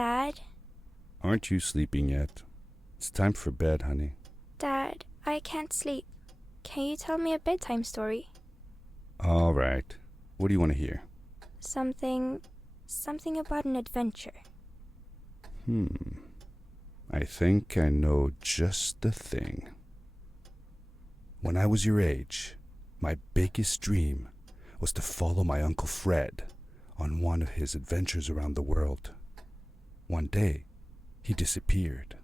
Dad? Aren't you sleeping yet? It's time for bed, honey. Dad, I can't sleep. Can you tell me a bedtime story? All right. What do you want to hear? Something about an adventure. I think I know just the thing. When I was your age, my biggest dream was to follow my Uncle Fred on one of his adventures around the world. One day, he disappeared.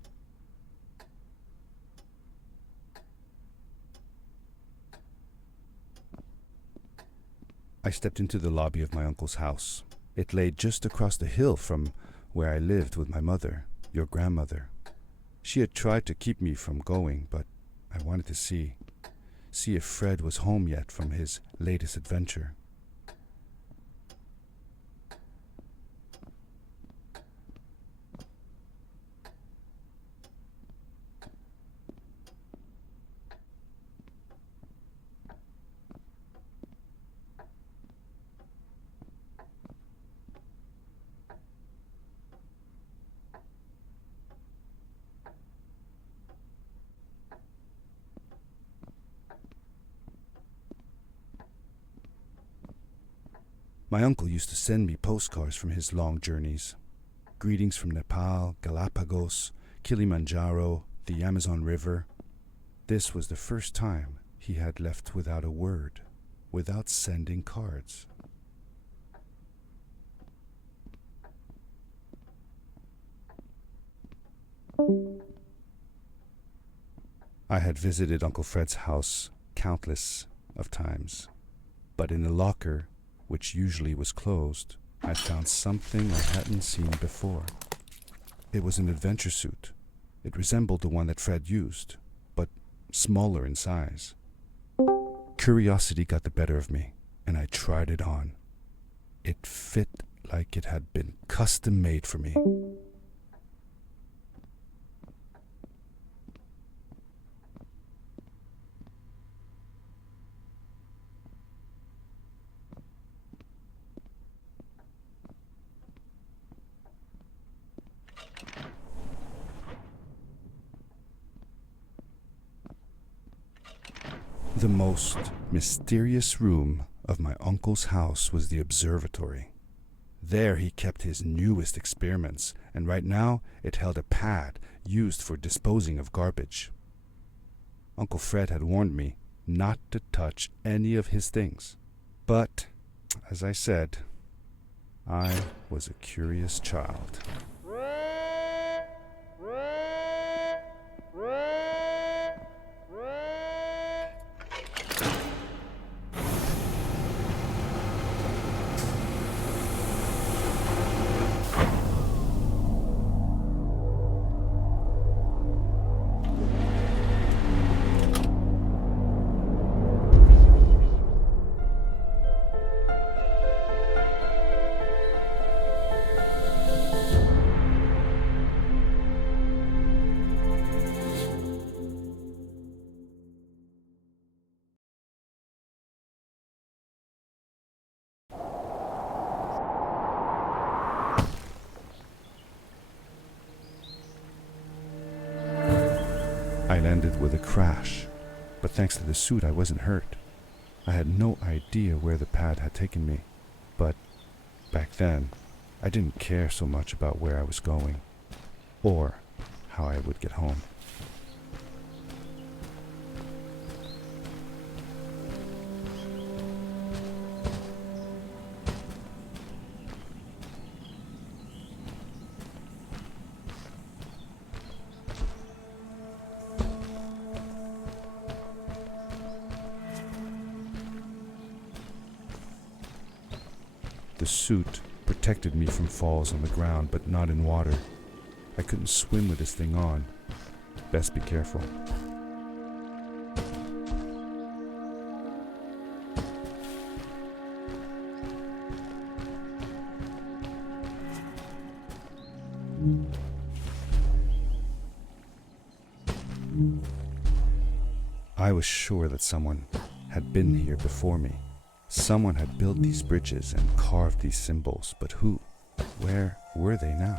I stepped into the lobby of my uncle's house. It lay just across the hill from where I lived with my mother, your grandmother. She had tried to keep me from going, but I wanted to see if Fred was home yet from his latest adventure. My uncle used to send me postcards from his long journeys. Greetings from Nepal, Galapagos, Kilimanjaro, the Amazon River. This was the first time he had left without a word, without sending cards. I had visited Uncle Fred's house countless of times, but in a locker, which usually was closed, I found something I hadn't seen before. It was an adventure suit. It resembled the one that Fred used, but smaller in size. Curiosity got the better of me, and I tried it on. It fit like it had been custom made for me. The most mysterious room of my uncle's house was the observatory. There he kept his newest experiments, and right now it held a pad used for disposing of garbage. Uncle Fred had warned me not to touch any of his things. But, as I said, I was a curious child. I landed with a crash, but thanks to the suit I wasn't hurt. I had no idea where the pad had taken me, but back then I didn't care so much about where I was going, or how I would get home. The suit protected me from falls on the ground, but not in water. I couldn't swim with this thing on. Best be careful. I was sure that someone had been here before me. Someone had built these bridges and carved these symbols, but who? Where were they now?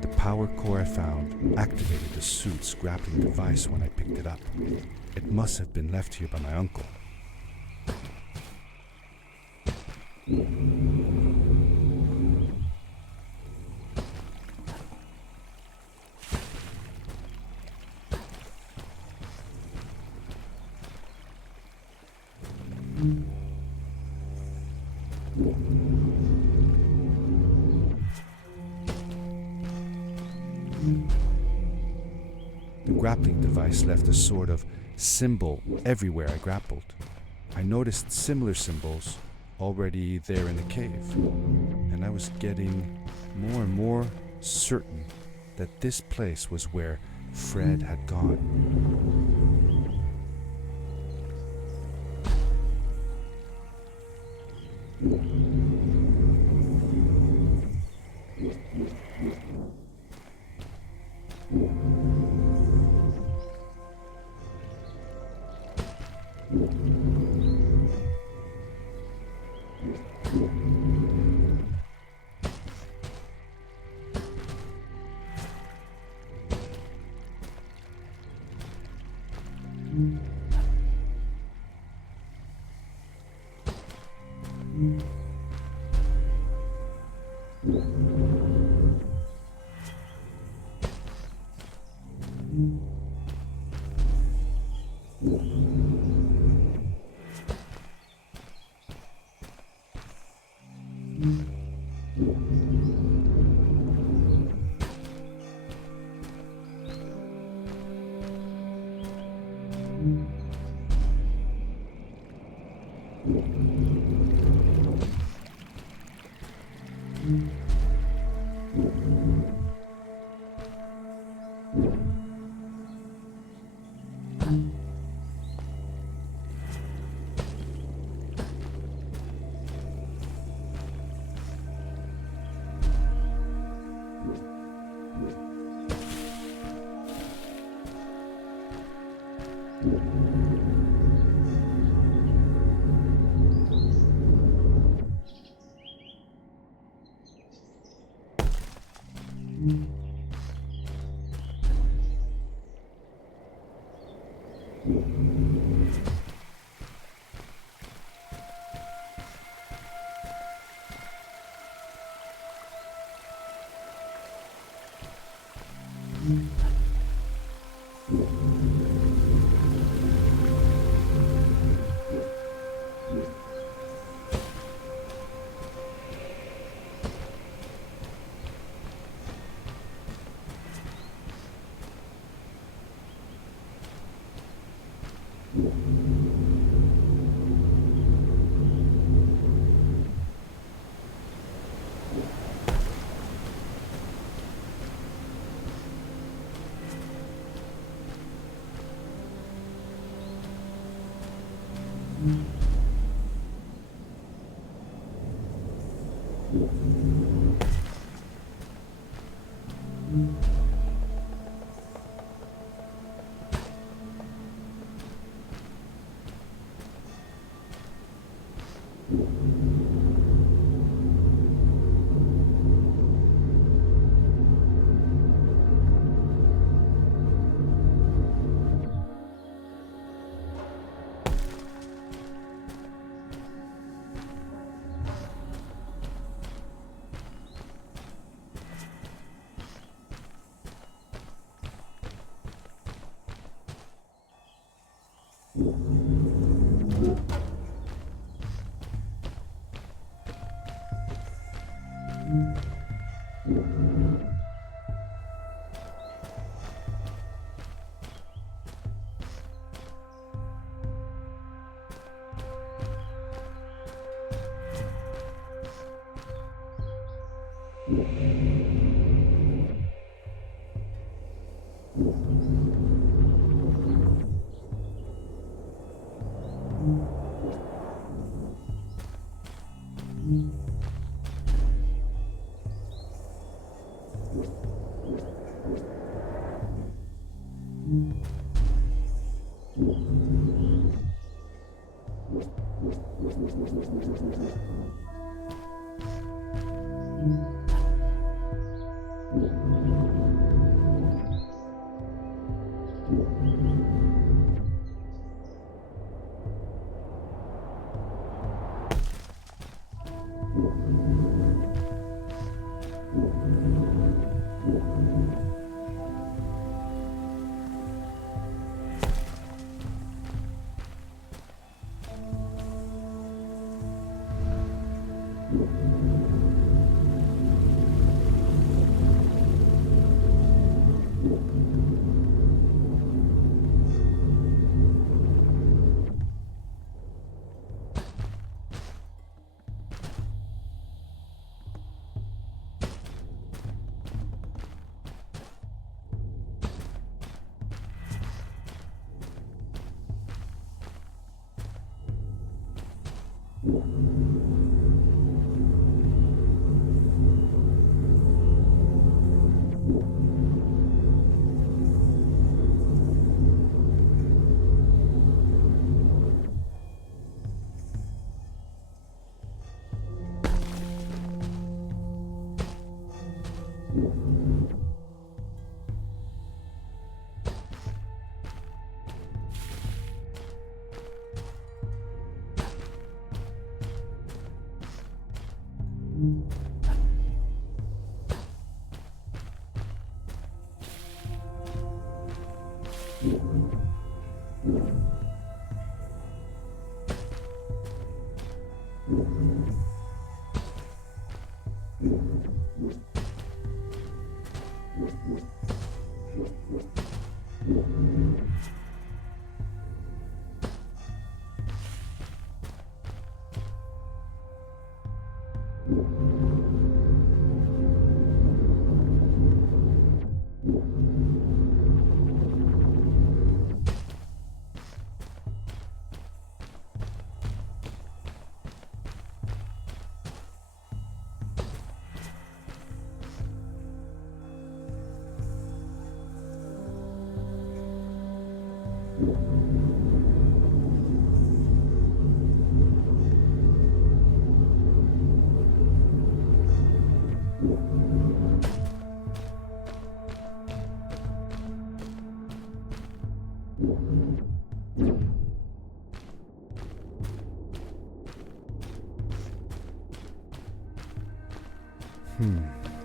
The power core I found activated the suit's grappling device when I picked it up. It must have been left here by my uncle. The grappling device left a sort of symbol everywhere I grappled. I noticed similar symbols already there in the cave, and I was getting more and more certain that this place was where Fred had gone.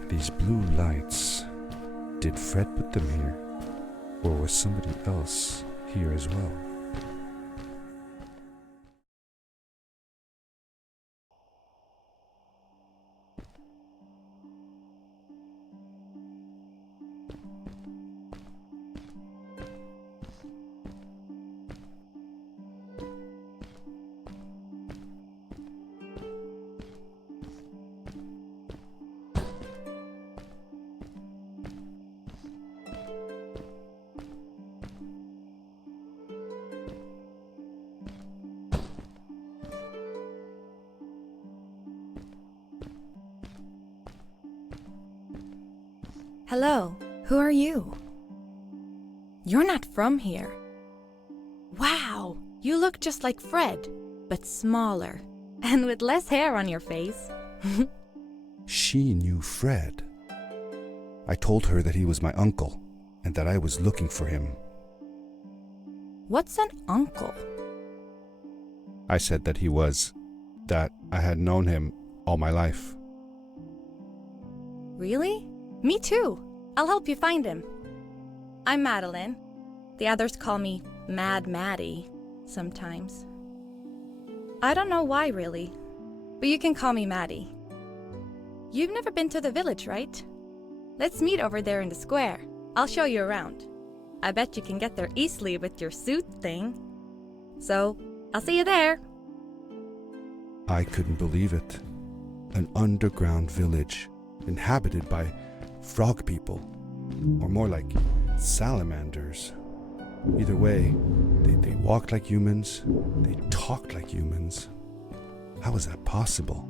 These blue lights. Did Fred put them here? Or was somebody else here as well? Hello, who are you? You're not from here. Wow, you look just like Fred, but smaller, and with less hair on your face. She knew Fred. I told her that he was my uncle and that I was looking for him. What's an uncle? I said that that I had known him all my life. Really? Me too. I'll help you find him. I'm Madeline. The others call me Mad Maddie sometimes. I don't know why really, but you can call me Maddie. You've never been to the village, right? Let's meet over there in the square. I'll show you around. I bet you can get there easily with your suit thing. So, I'll see you there. I couldn't believe it. An underground village inhabited by frog people, or more like salamanders. Either way, they walked like humans, they talked like humans. How was that possible?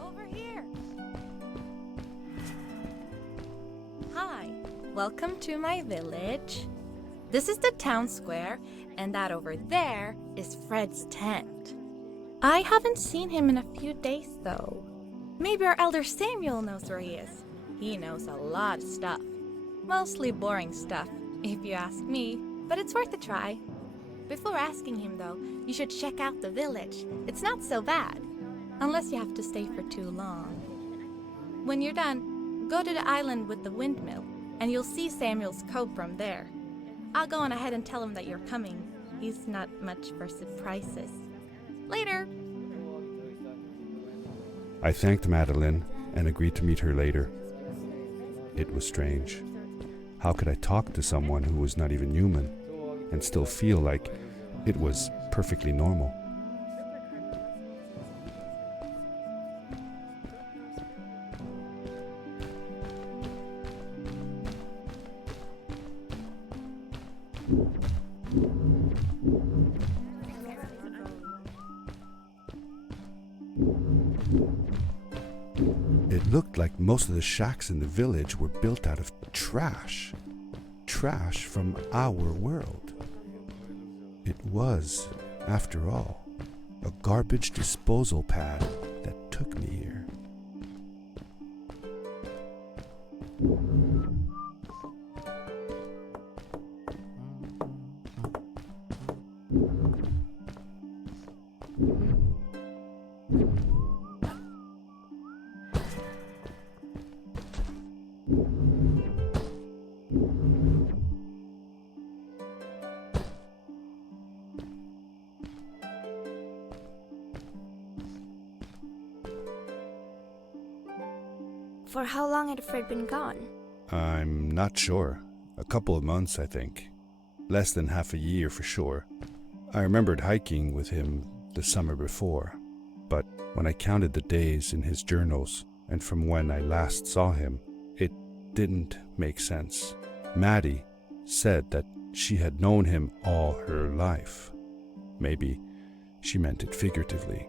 Over here. Hi, welcome to my village. This is the town square, and that over there is Fred's tent. I haven't seen him in a few days though. Maybe our elder Samuel knows where he is. He knows a lot of stuff. Mostly boring stuff, if you ask me, but it's worth a try. Before asking him though, you should check out the village. It's not so bad, unless you have to stay for too long. When you're done, go to the island with the windmill, and you'll see Samuel's cove from there. I'll go on ahead and tell him that you're coming. He's not much for surprises. Later! I thanked Madeline and agreed to meet her later. It was strange. How could I talk to someone who was not even human and still feel like it was perfectly normal? It looked like most of the shacks in the village were built out of trash. Trash from our world. It was, after all, a garbage disposal pad that took me here. For how long had Fred been gone? I'm not sure. A couple of months, I think. Less than half a year for sure. I remembered hiking with him the summer before, but when I counted the days in his journals and from when I last saw him, it didn't make sense. Maddie said that she had known him all her life. Maybe she meant it figuratively.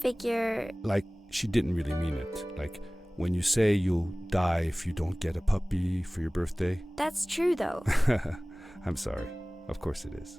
Figure. Like she didn't really mean it. Like when you say you'll die if you don't get a puppy for your birthday. That's true, though. I'm sorry. Of course it is.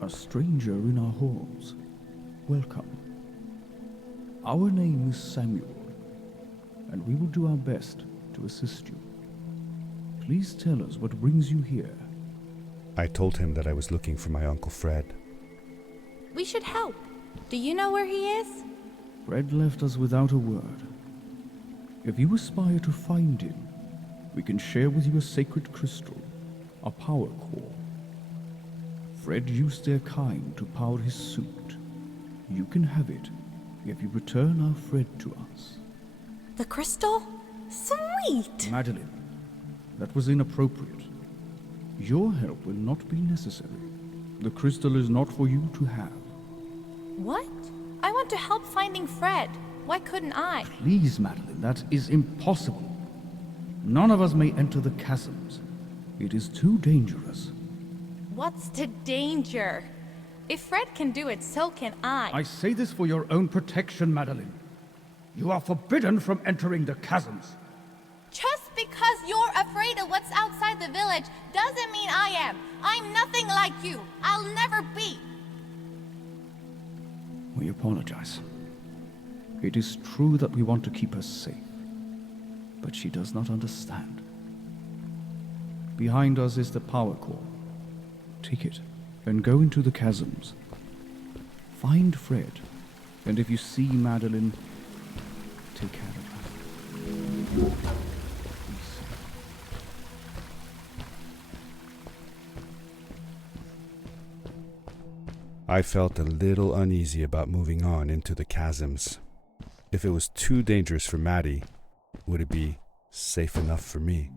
A stranger in our halls. Welcome. Our name is Samuel, and we will do our best to assist you. Please tell us what brings you here. I told him that I was looking for my Uncle Fred. We should help. Do you know where he is? Fred left us without a word. If you aspire to find him, we can share with you a sacred crystal, a power core. Fred used their kind to power his suit. You can have it if you return our Fred to us. The crystal? Sweet! Madeline, that was inappropriate. Your help will not be necessary. The crystal is not for you to have. What? I want to help finding Fred. Why couldn't I? Please, Madeline, that is impossible. None of us may enter the chasms. It is too dangerous. What's the danger? If Fred can do it, so can I. I say this for your own protection, Madeline. You are forbidden from entering the chasms. Just because you're afraid of what's outside the village doesn't mean I am. I'm nothing like you. I'll never be. We apologize. It is true that we want to keep her safe, but she does not understand. Behind us is the power core. Take it and go into the chasms. Find Fred, and if you see Madeline, take care of her. Be safe. I felt a little uneasy about moving on into the chasms. If it was too dangerous for Maddie, would it be safe enough for me?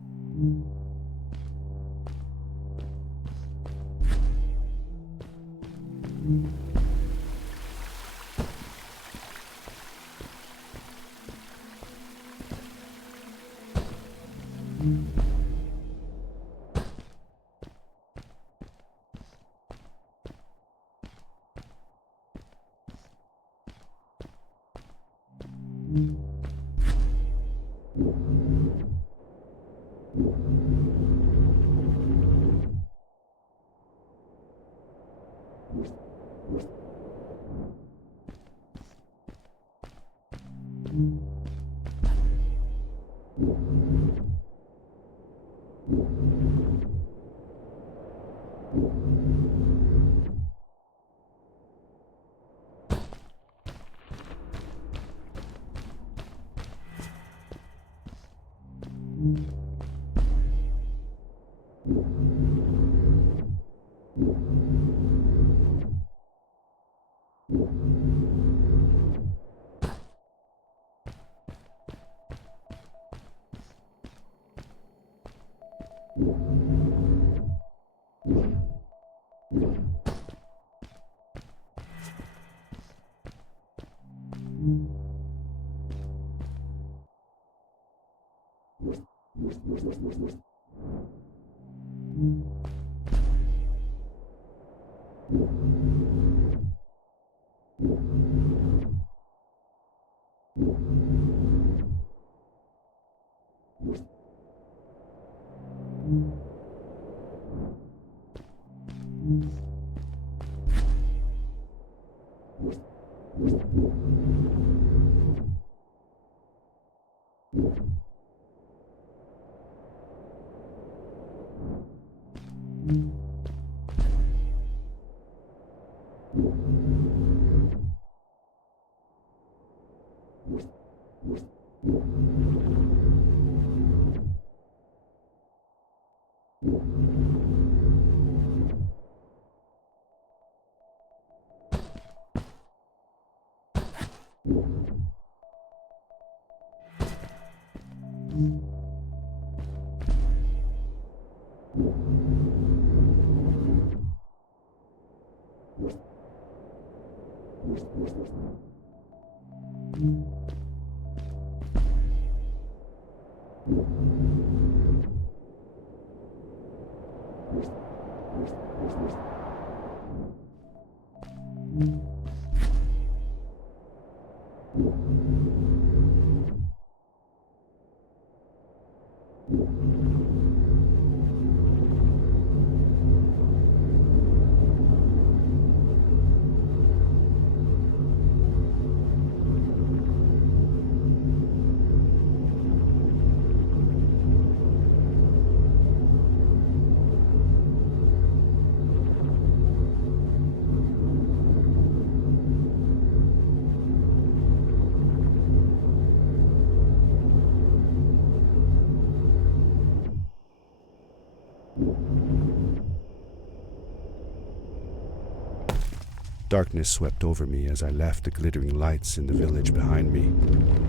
Darkness swept over me as I left the glittering lights in the village behind me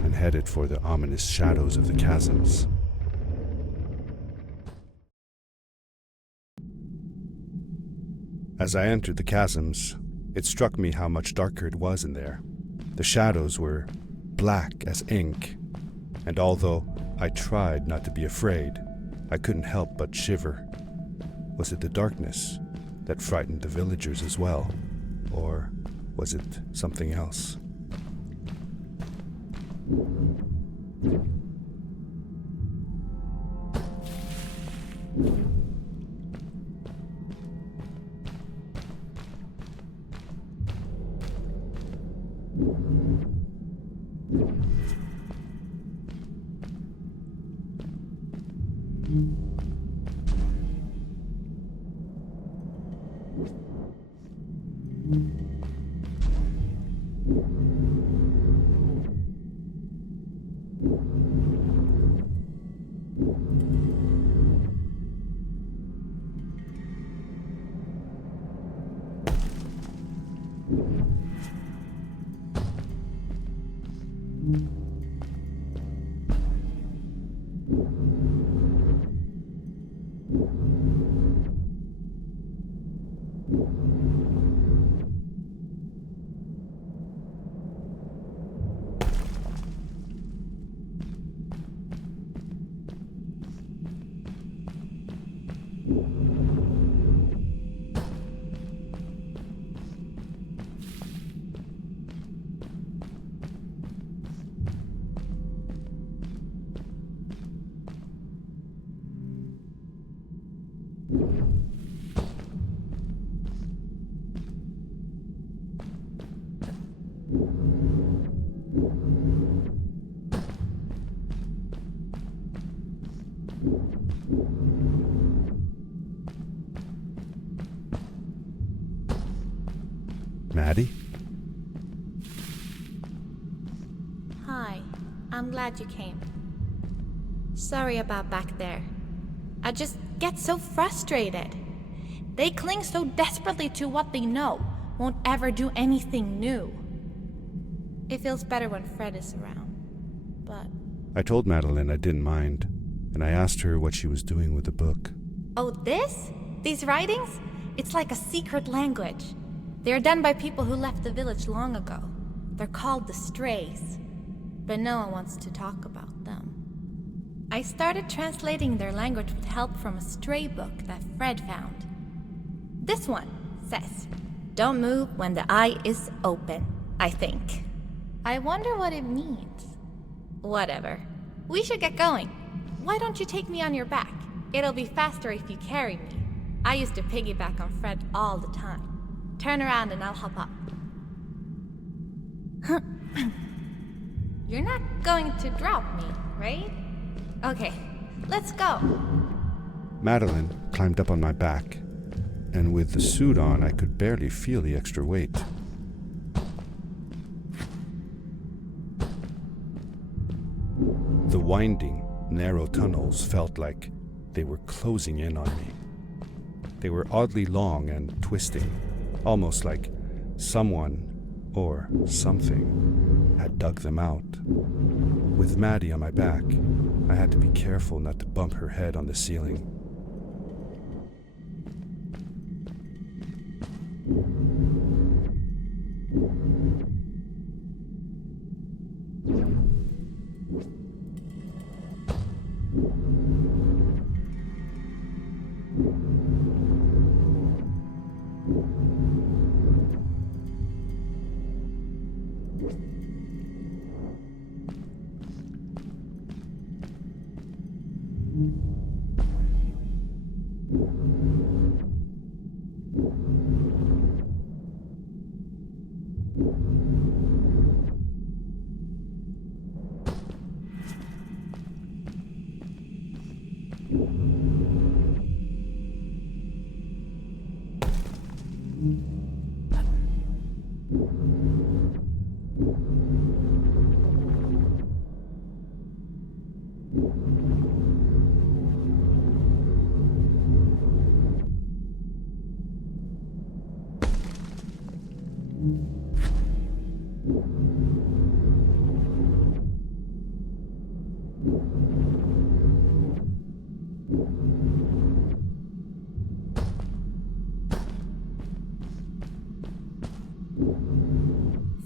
and headed for the ominous shadows of the chasms. As I entered the chasms, it struck me how much darker it was in there. The shadows were black as ink, and although I tried not to be afraid, I couldn't help but shiver. Was it the darkness that frightened the villagers as well? Or was it something else? Maddie? Hi, I'm glad you came. Sorry about back there. I just get so frustrated. They cling so desperately to what they know, won't ever do anything new. It feels better when Fred is around, but... I told Madeline I didn't mind, and I asked her what she was doing with the book. Oh, this? These writings? It's like a secret language. They're done by people who left the village long ago. They're called the Strays, but no one wants to talk about them. I started translating their language with help from a stray book that Fred found. This one says, "Don't move when the eye is open," I think. I wonder what it means. Whatever. We should get going. Why don't you take me on your back? It'll be faster if you carry me. I used to piggyback on Fred all the time. Turn around and I'll hop up. You're not going to drop me, right? Okay, let's go. Madeline climbed up on my back, and with the suit on, I could barely feel the extra weight. The winding, narrow tunnels felt like they were closing in on me. They were oddly long and twisting, almost like someone or something, had dug them out. With Maddie on my back, I had to be careful not to bump her head on the ceiling.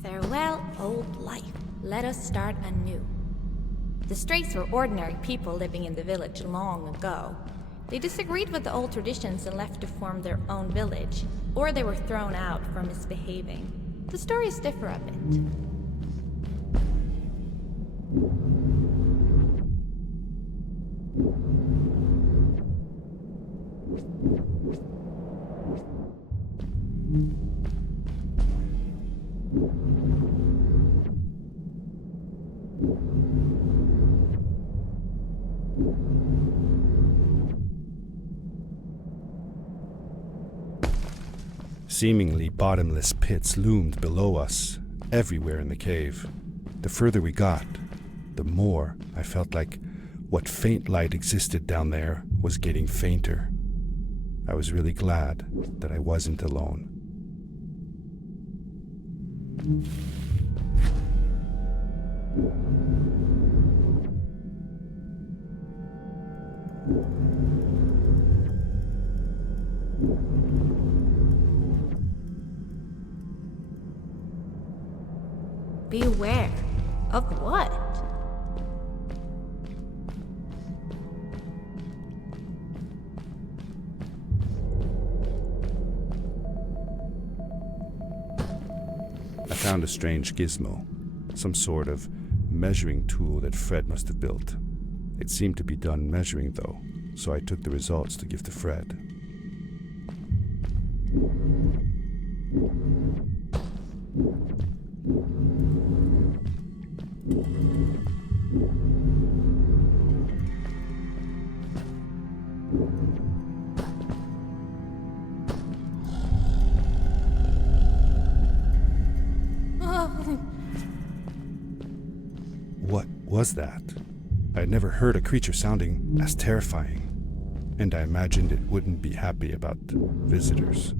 Farewell, old life. Let us start anew. The Strays were ordinary people living in the village long ago. They disagreed with the old traditions and left to form their own village, or they were thrown out for misbehaving. The stories differ a bit. Seemingly bottomless pits loomed below us, everywhere in the cave. The further we got, the more I felt like what faint light existed down there was getting fainter. I was really glad that I wasn't alone. Beware. Of what? I found a strange gizmo, some sort of measuring tool that Fred must have built. It seemed to be done measuring though, so I took the results to give to Fred. What was that? I had never heard a creature sounding as terrifying, and I imagined it wouldn't be happy about visitors.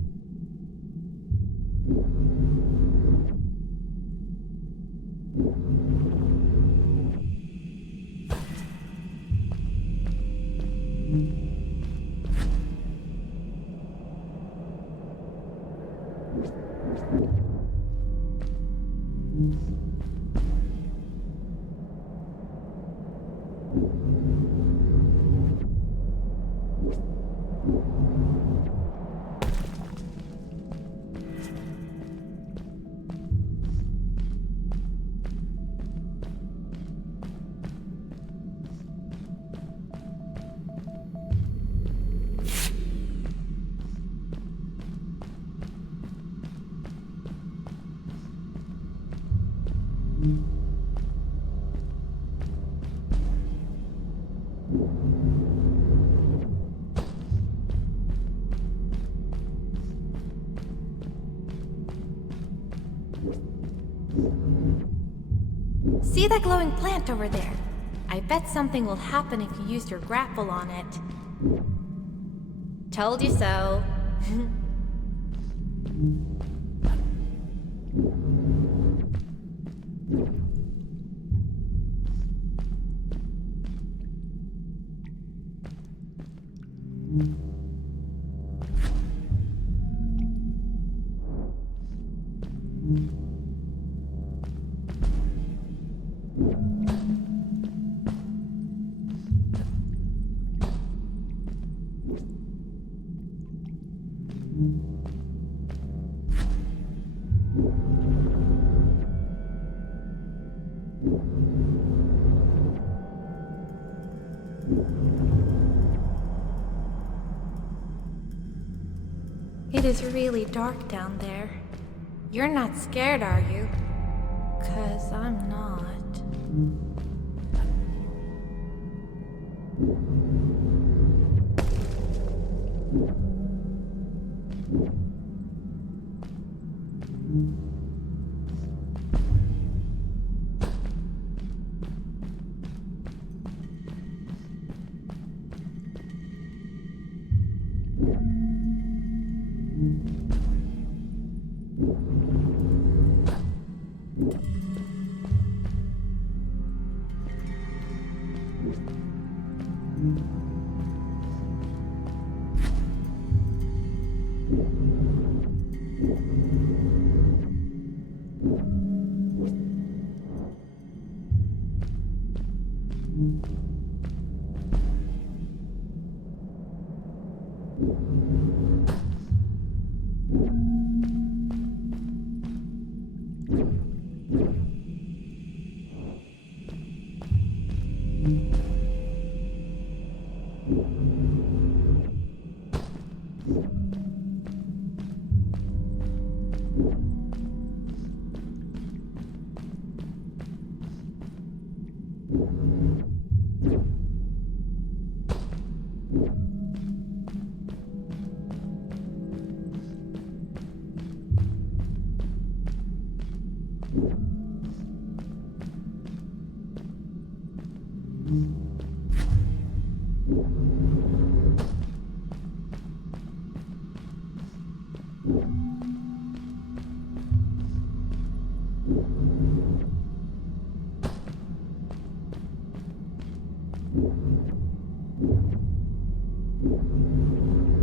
See that glowing plant over there? I bet something will happen if you use your grapple on it. Told you so. It is really dark down there. You're not scared, are you? 'Cause I'm not.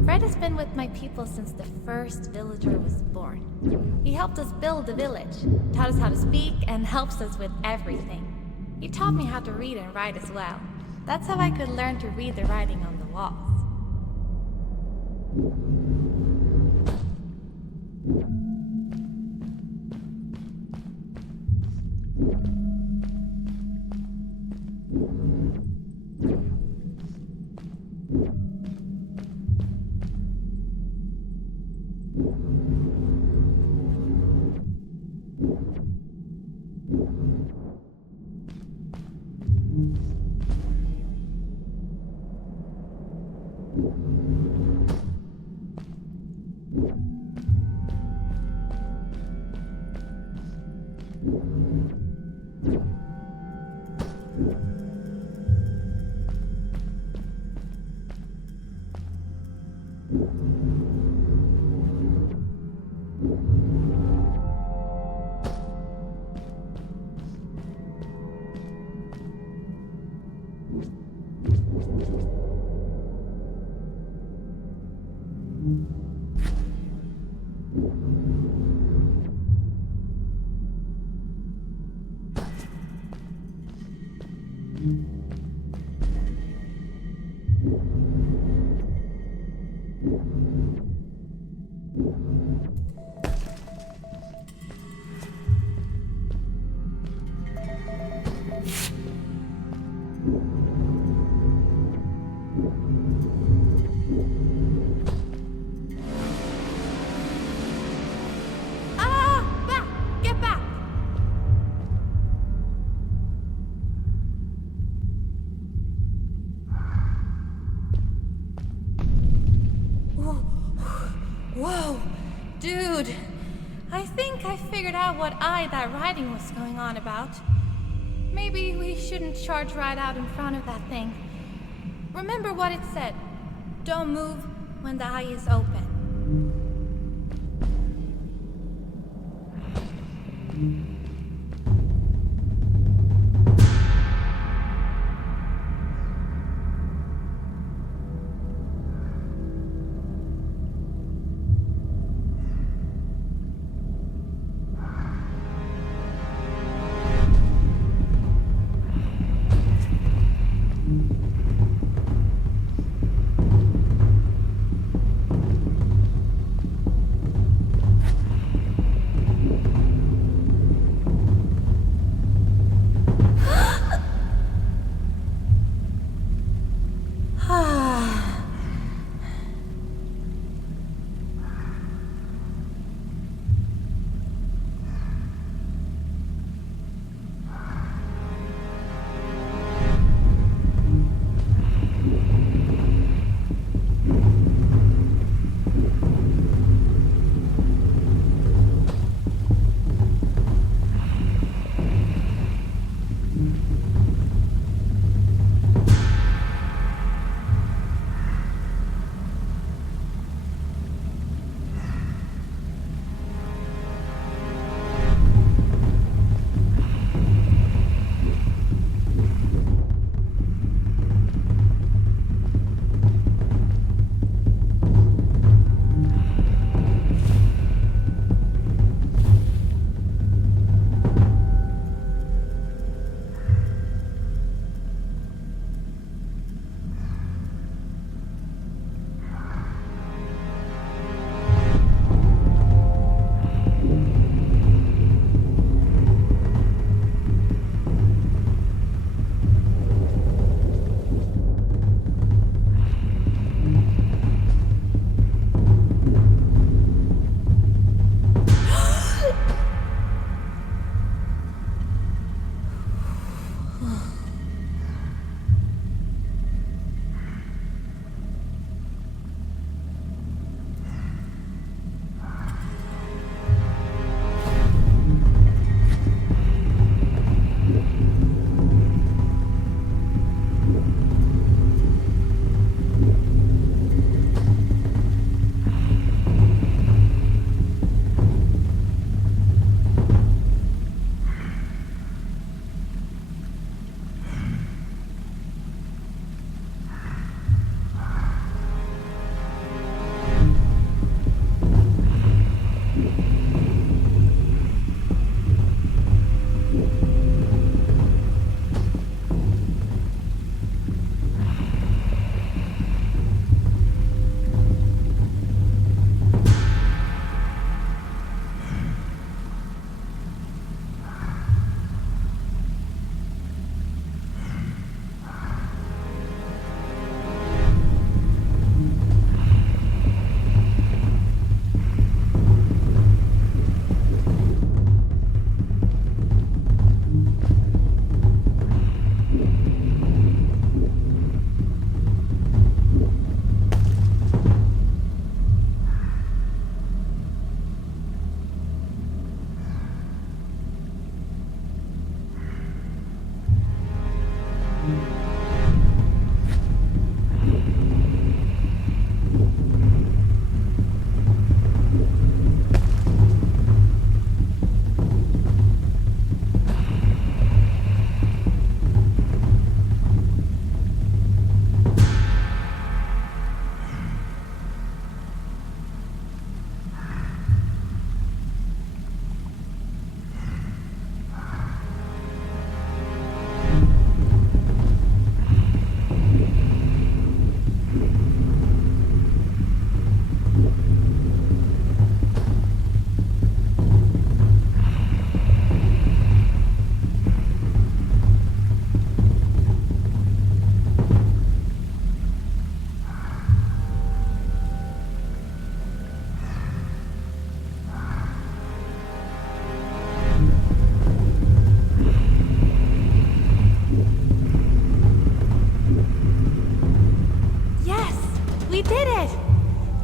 Fred has been with my people since the first villager was born. He helped us build the village, taught us how to speak, and helps us with everything. He taught me how to read and write as well. That's how I could learn to read the writing on the walls. Get back! Whoa, dude. I think I figured out what that writing was going on about. Maybe we shouldn't charge right out in front of that thing. Remember what it said. Don't move when the eye is open.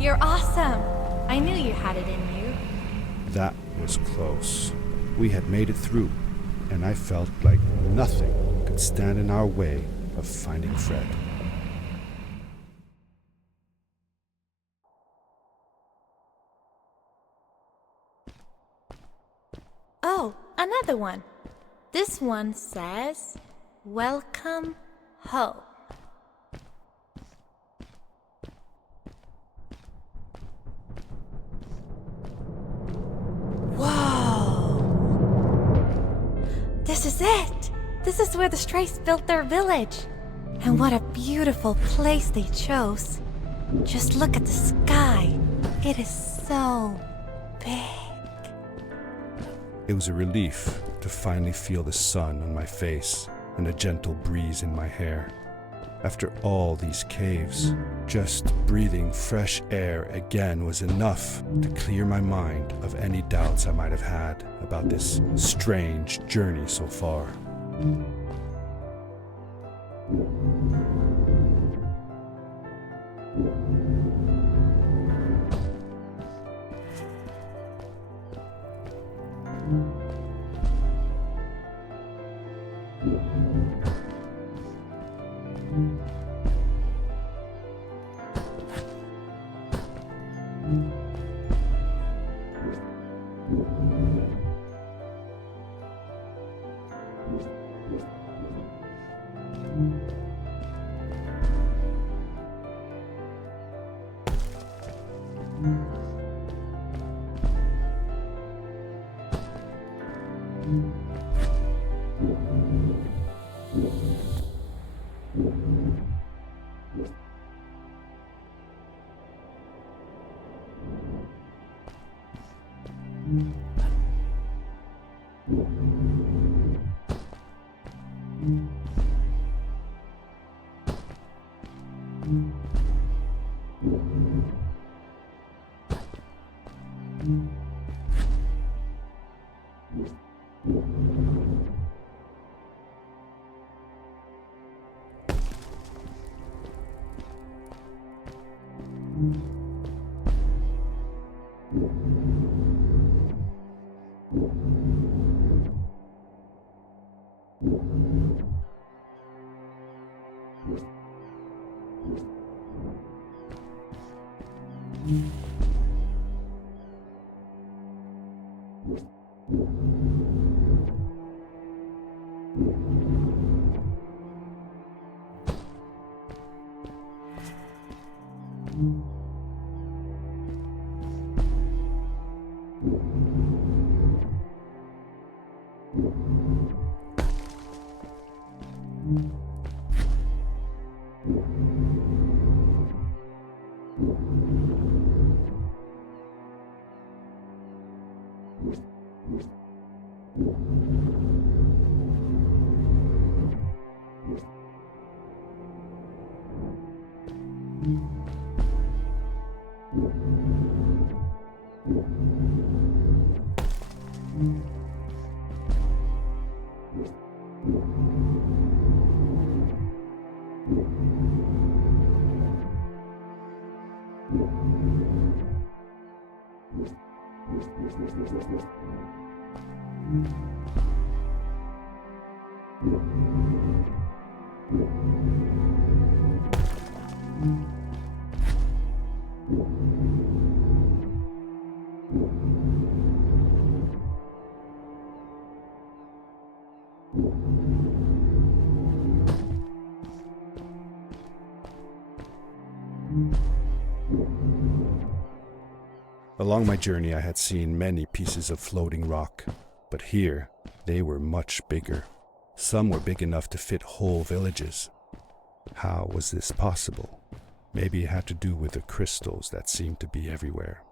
You're awesome! I knew you had it in you. That was close. We had made it through, and I felt like nothing could stand in our way of finding Fred. Oh, another one. This one says, "Welcome home." Whoa! This is it! This is where the Strays built their village. And what a beautiful place they chose. Just look at the sky. It is so big. It was a relief to finally feel the sun on my face and a gentle breeze in my hair. After all these caves, just breathing fresh air again was enough to clear my mind of any doubts I might have had about this strange journey so far. Along my journey, I had seen many pieces of floating rock, but here they were much bigger. Some were big enough to fit whole villages. How was this possible? Maybe it had to do with the crystals that seemed to be everywhere.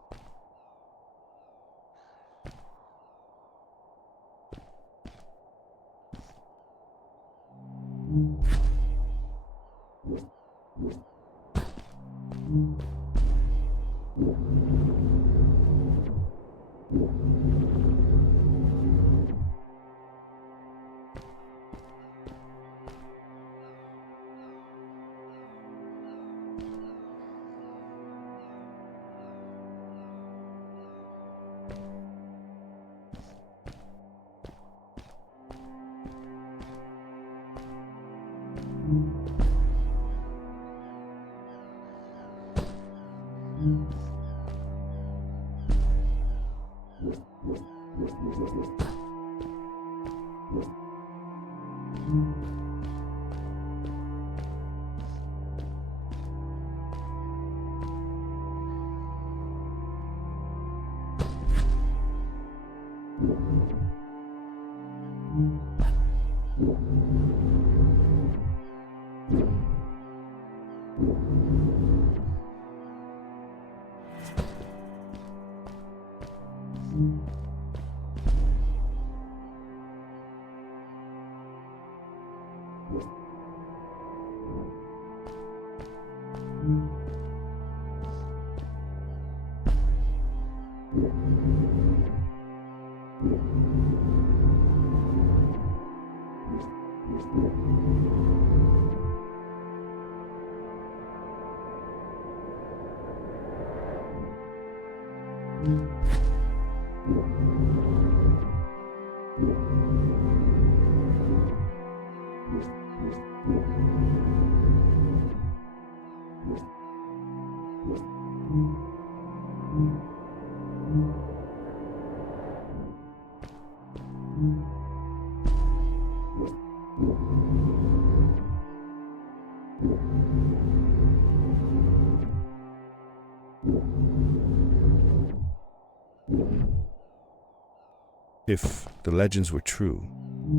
If the legends were true,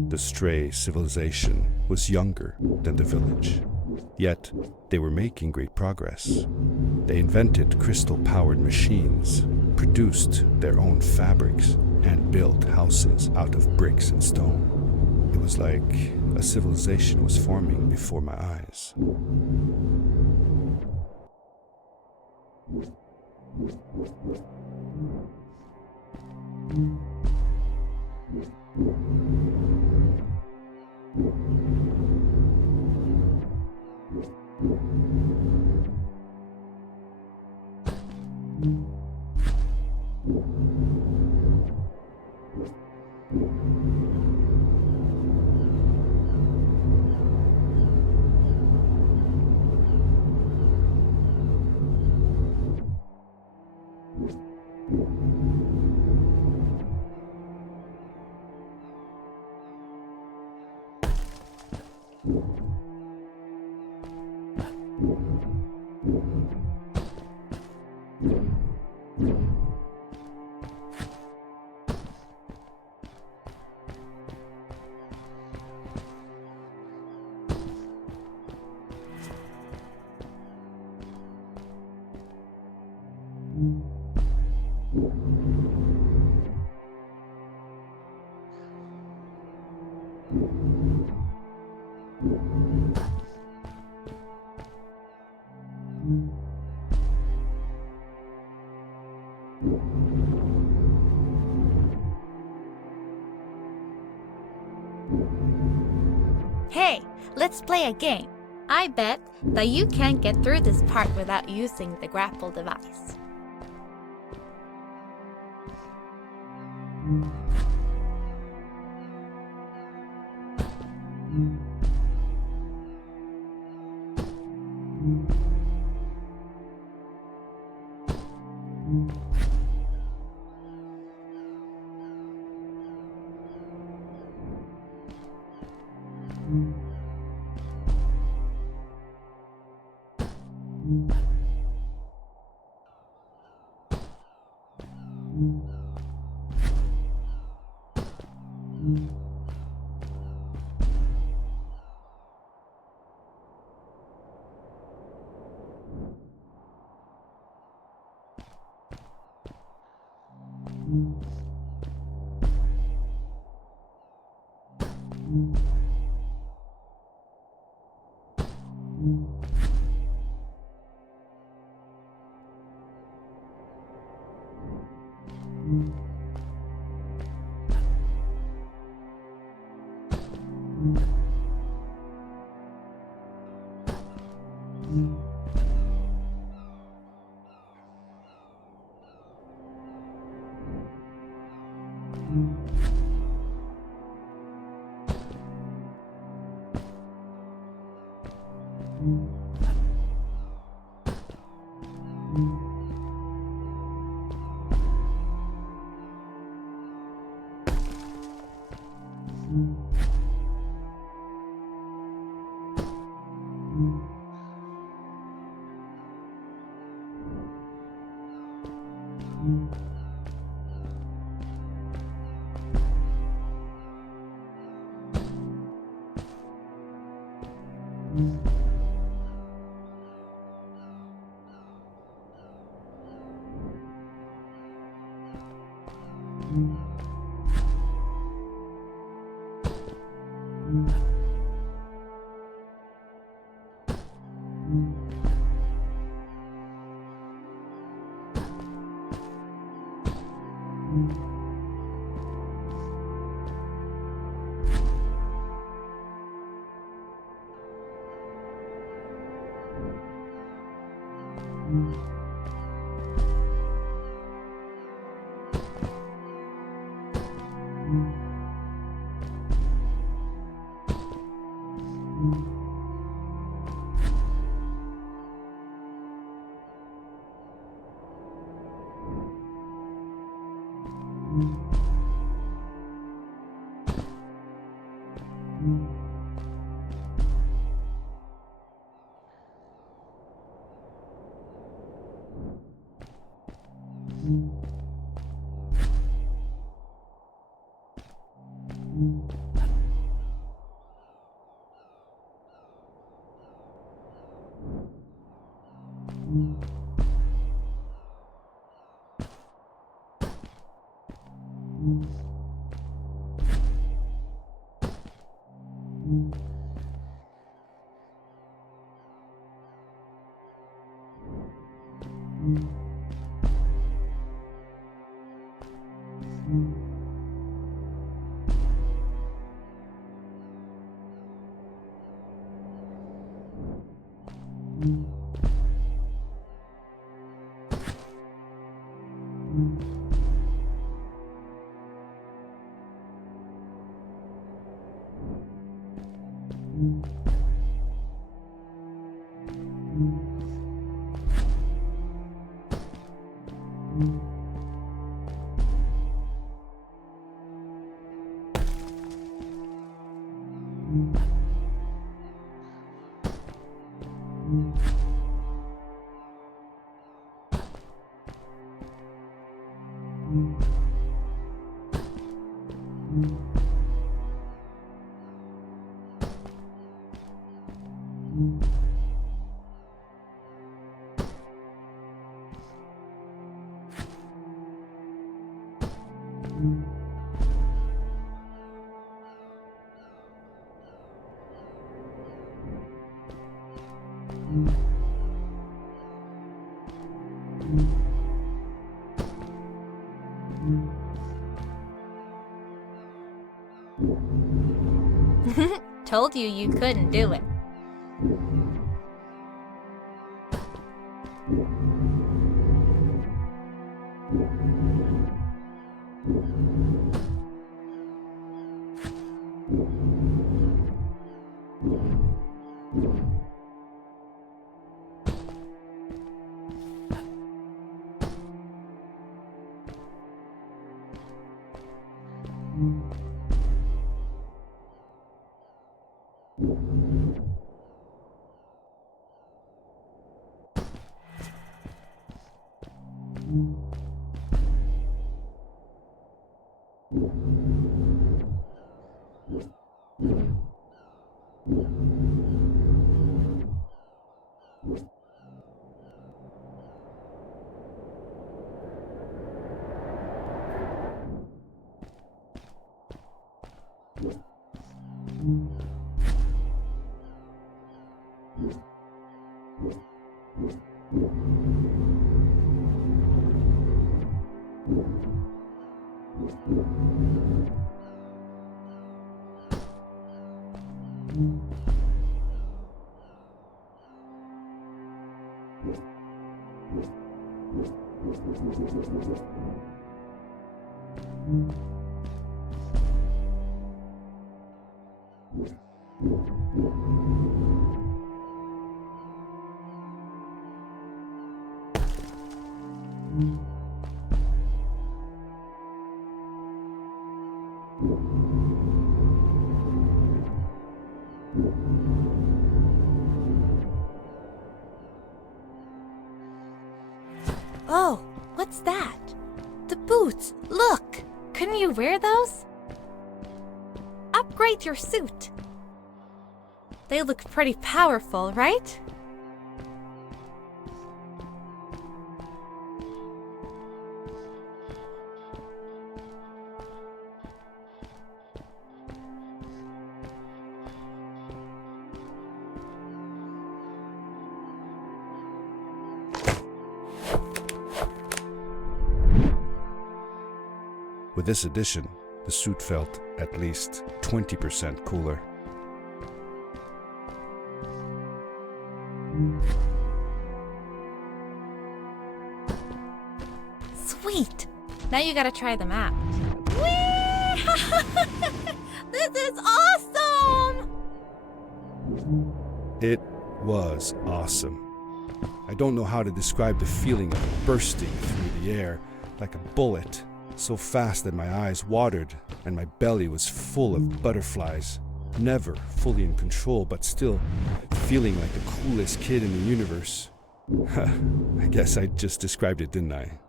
the stray civilization was younger than the village. Yet, they were making great progress. They invented crystal-powered machines, produced their own fabrics, and built houses out of bricks and stone. It was like a civilization was forming before my eyes. Hey, let's play a game. I bet that you can't get through this part without using the grapple device. Told you you couldn't do it. Oh, what's that? The boots! Look! Couldn't you wear those? Upgrade your suit! They look pretty powerful, right? With this addition, the suit felt at least 20% cooler. Sweet! Now you gotta try them out. Whee! This is awesome! It was awesome. I don't know how to describe the feeling of bursting through the air like a bullet, so fast that my eyes watered and my belly was full of butterflies. Never fully in control, but still feeling like the coolest kid in the universe. I guess I just described it, didn't I?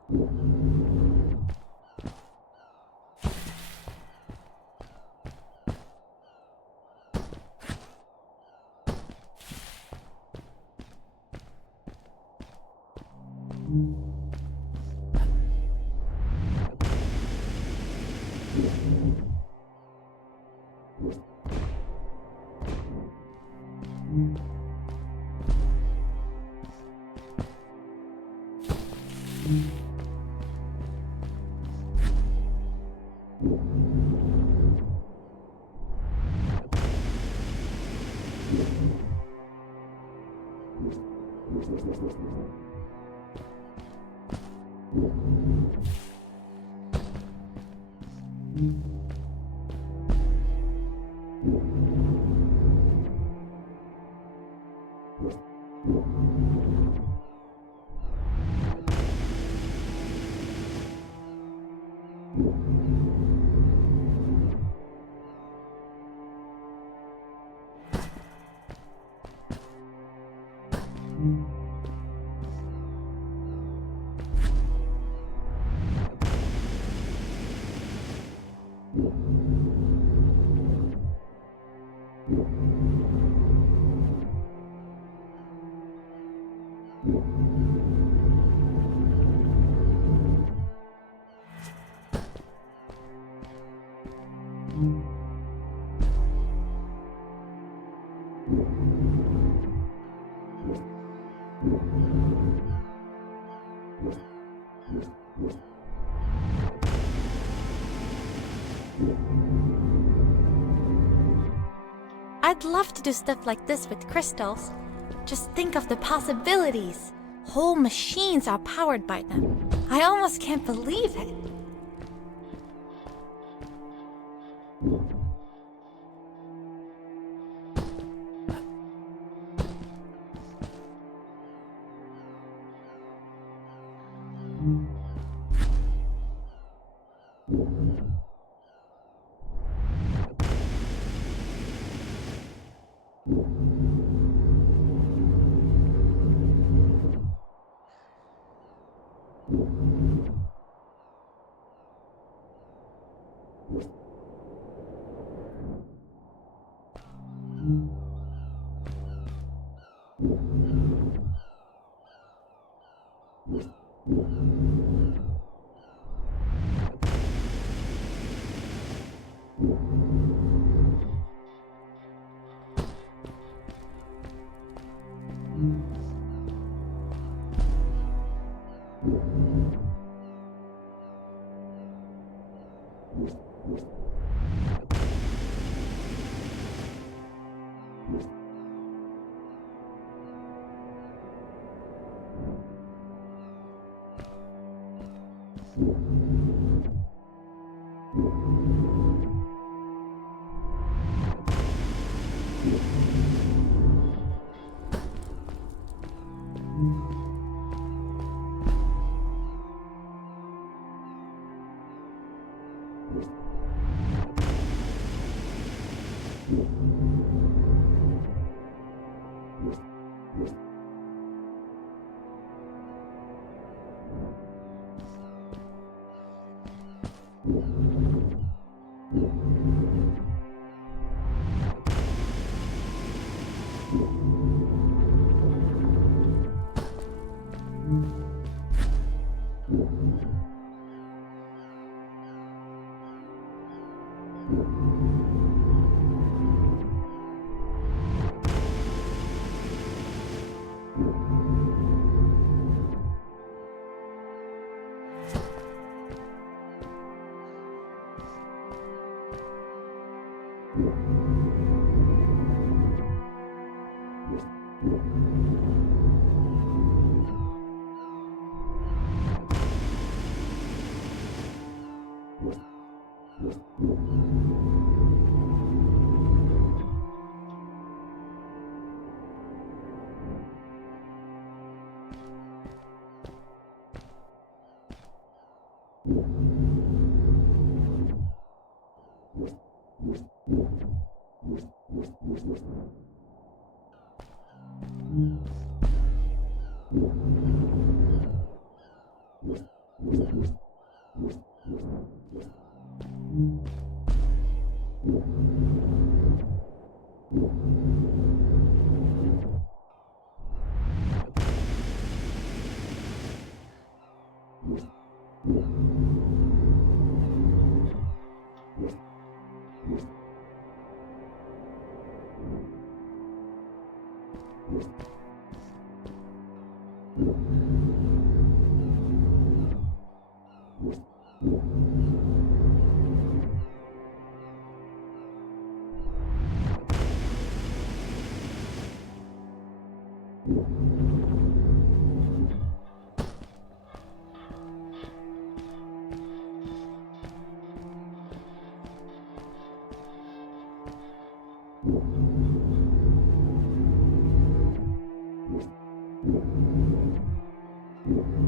I'd love to do stuff like this with crystals. Just think of the possibilities. Whole machines are powered by them. I almost can't believe it.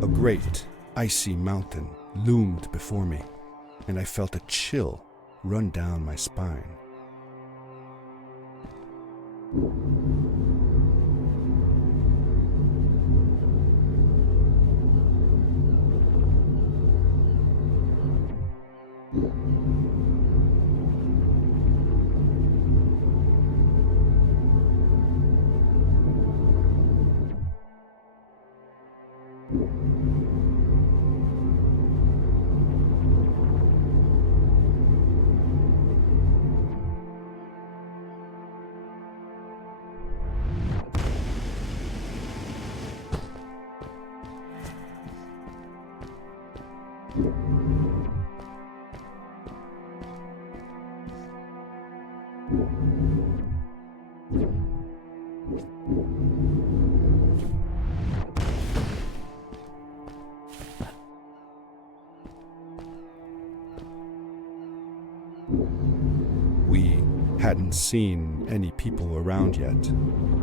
A great, icy mountain loomed before me, and I felt a chill run down my spine. We hadn't seen any people around yet,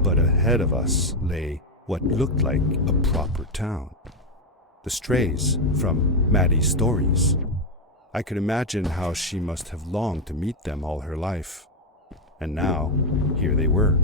but ahead of us lay what looked like a proper town. The strays from Maddie's stories. I could imagine how she must have longed to meet them all her life. And now, here they were.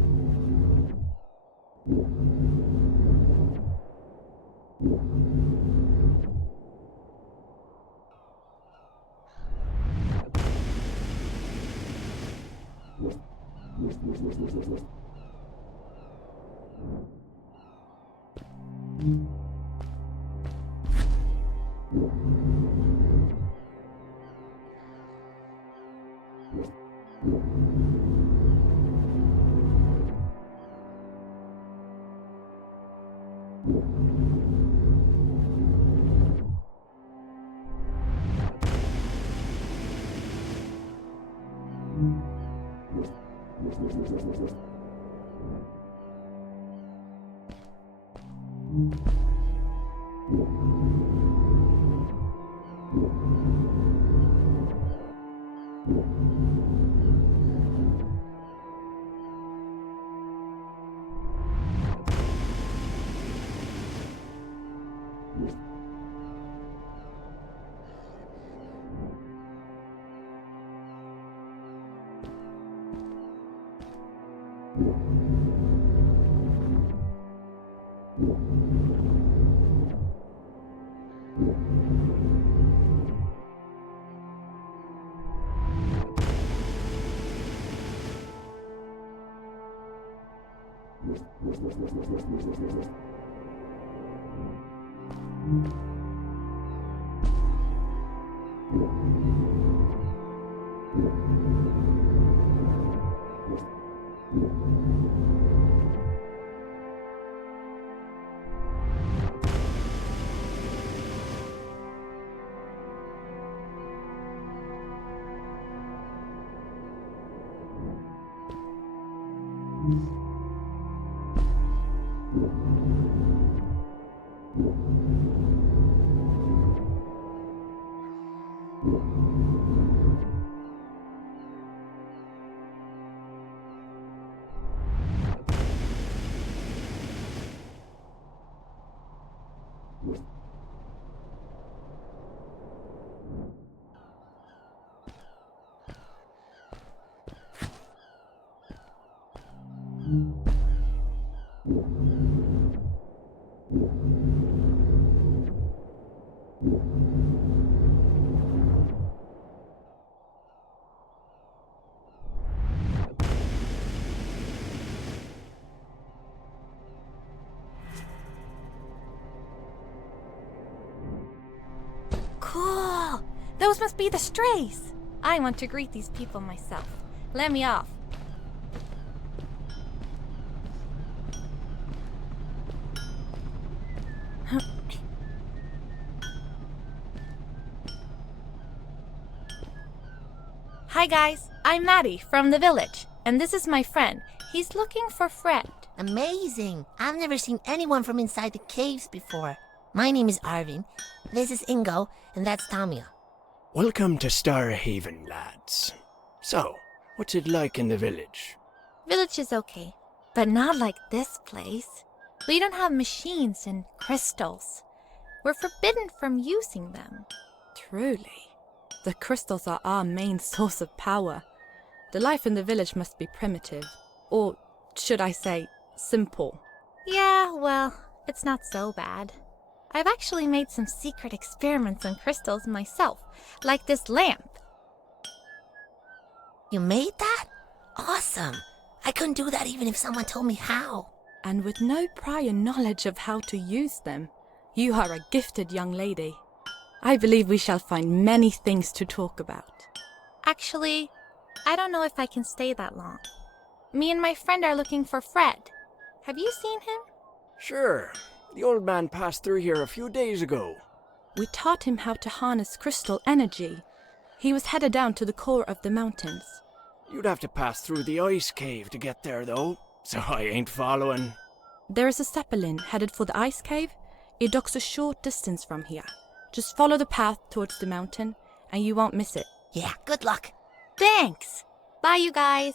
Cool! Those must be the strays. I want to greet these people myself. Let me off. Hi guys, I'm Maddie from the village, and this is my friend. He's looking for Fred. Amazing! I've never seen anyone from inside the caves before. My name is Arvin. This is Ingo, and that's Tamia. Welcome to Starhaven, lads. So, what's it like in the village? Village is okay, but not like this place. We don't have machines and crystals. We're forbidden from using them. Truly. The crystals are our main source of power. The life in the village must be primitive. Or, should I say, simple. Yeah, well, it's not so bad. I've actually made some secret experiments on crystals myself, like this lamp. You made that? Awesome! I couldn't do that even if someone told me how. And with no prior knowledge of how to use them, you are a gifted young lady. I believe we shall find many things to talk about. Actually, I don't know if I can stay that long. Me and my friend are looking for Fred. Have you seen him? Sure. The old man passed through here a few days ago. We taught him how to harness crystal energy. He was headed down to the core of the mountains. You'd have to pass through the ice cave to get there, though, so I ain't following. There is a Zeppelin headed for the ice cave. It docks a short distance from here. Just follow the path towards the mountain, and you won't miss it. Yeah, good luck. Thanks! Bye, you guys!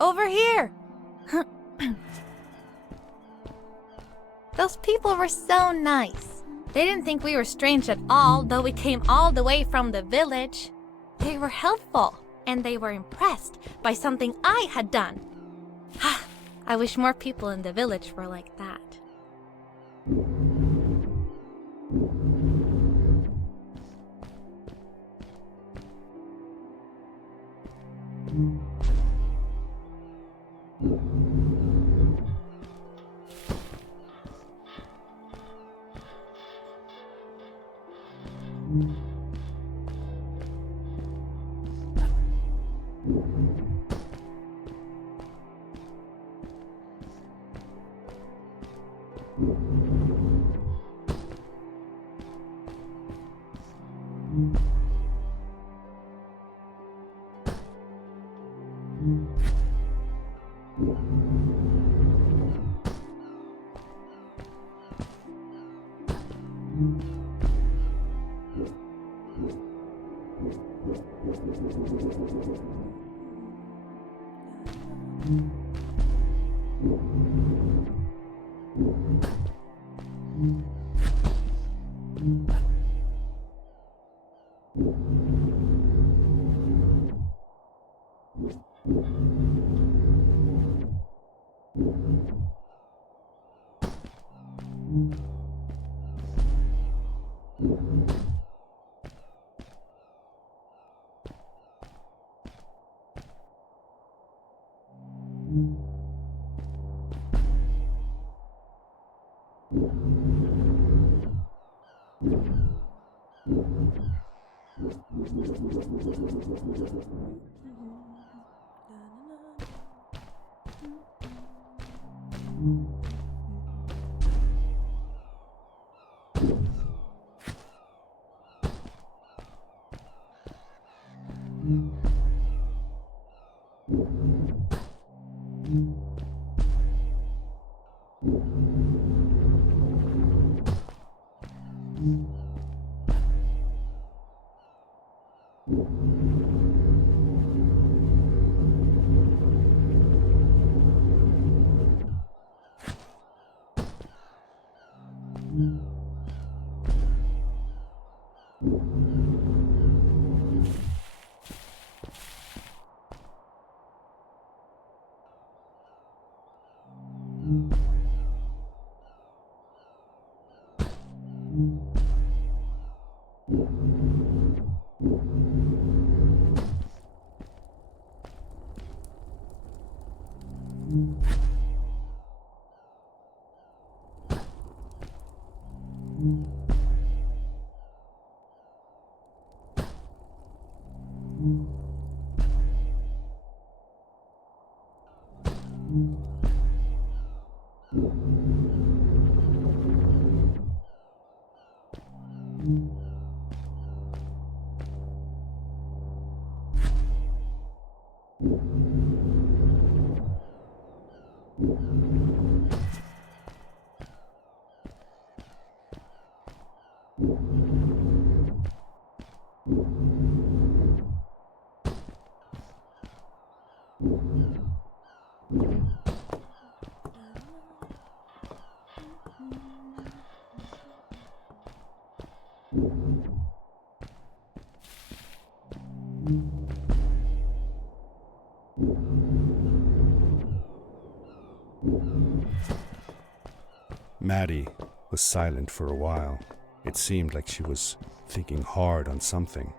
Over here! Those people were so nice. They didn't think we were strange at all, though we came all the way from the village. They were helpful, and they were impressed by something I had done. I wish more people in the village were like that. Maddie was silent for a while. It seemed like she was thinking hard on something.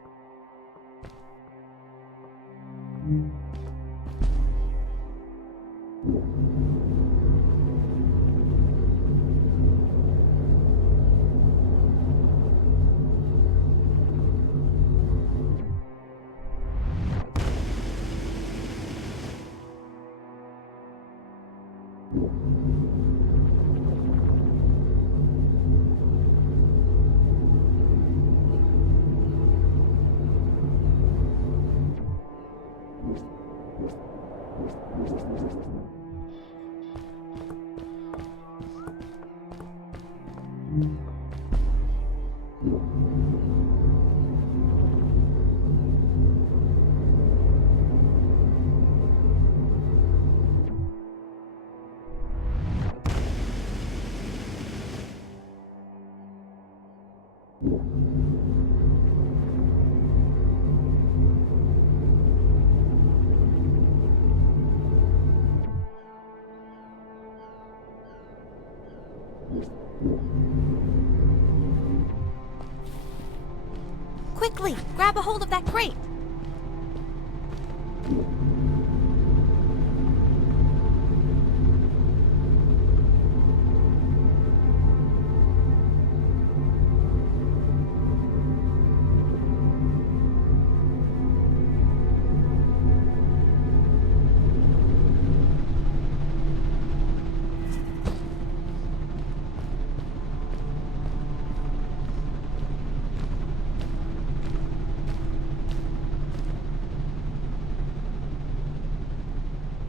Quickly, grab a hold of that crate.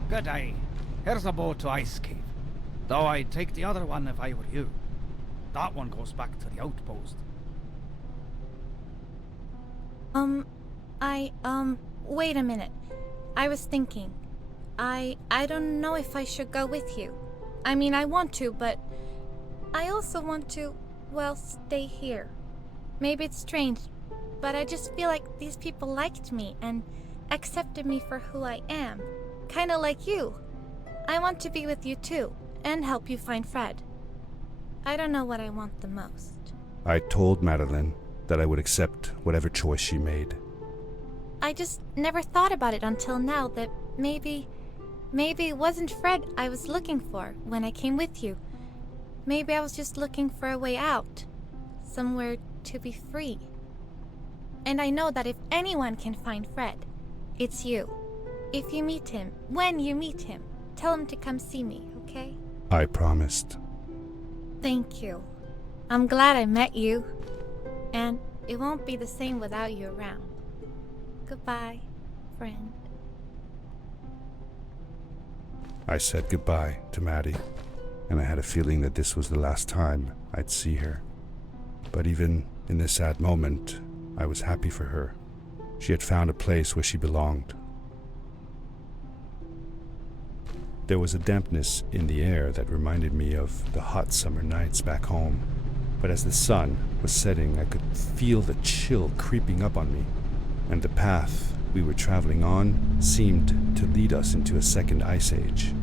Good day. Here's a boat to Ice Cave. Though I'd take the other one if I were you. That one goes back to the outpost. Wait a minute. I was thinking. I don't know if I should go with you. I mean, I want to, but I also want to, well, stay here. Maybe it's strange, but I just feel like these people liked me and accepted me for who I am. Kinda like you. I want to be with you too, and help you find Fred. I don't know what I want the most. I told Madeline that I would accept whatever choice she made. I just never thought about it until now that maybe it wasn't Fred I was looking for when I came with you. Maybe I was just looking for a way out. Somewhere to be free. And I know that if anyone can find Fred, it's you. If you meet him, when you meet him, tell him to come see me, okay? I promised. Thank you. I'm glad I met you. And it won't be the same without you around. Goodbye, friend. I said goodbye to Maddie, and I had a feeling that this was the last time I'd see her. But even in this sad moment, I was happy for her. She had found a place where she belonged. There was a dampness in the air that reminded me of the hot summer nights back home. But as the sun was setting, I could feel the chill creeping up on me, and the path we were traveling on seemed to lead us into a second ice age.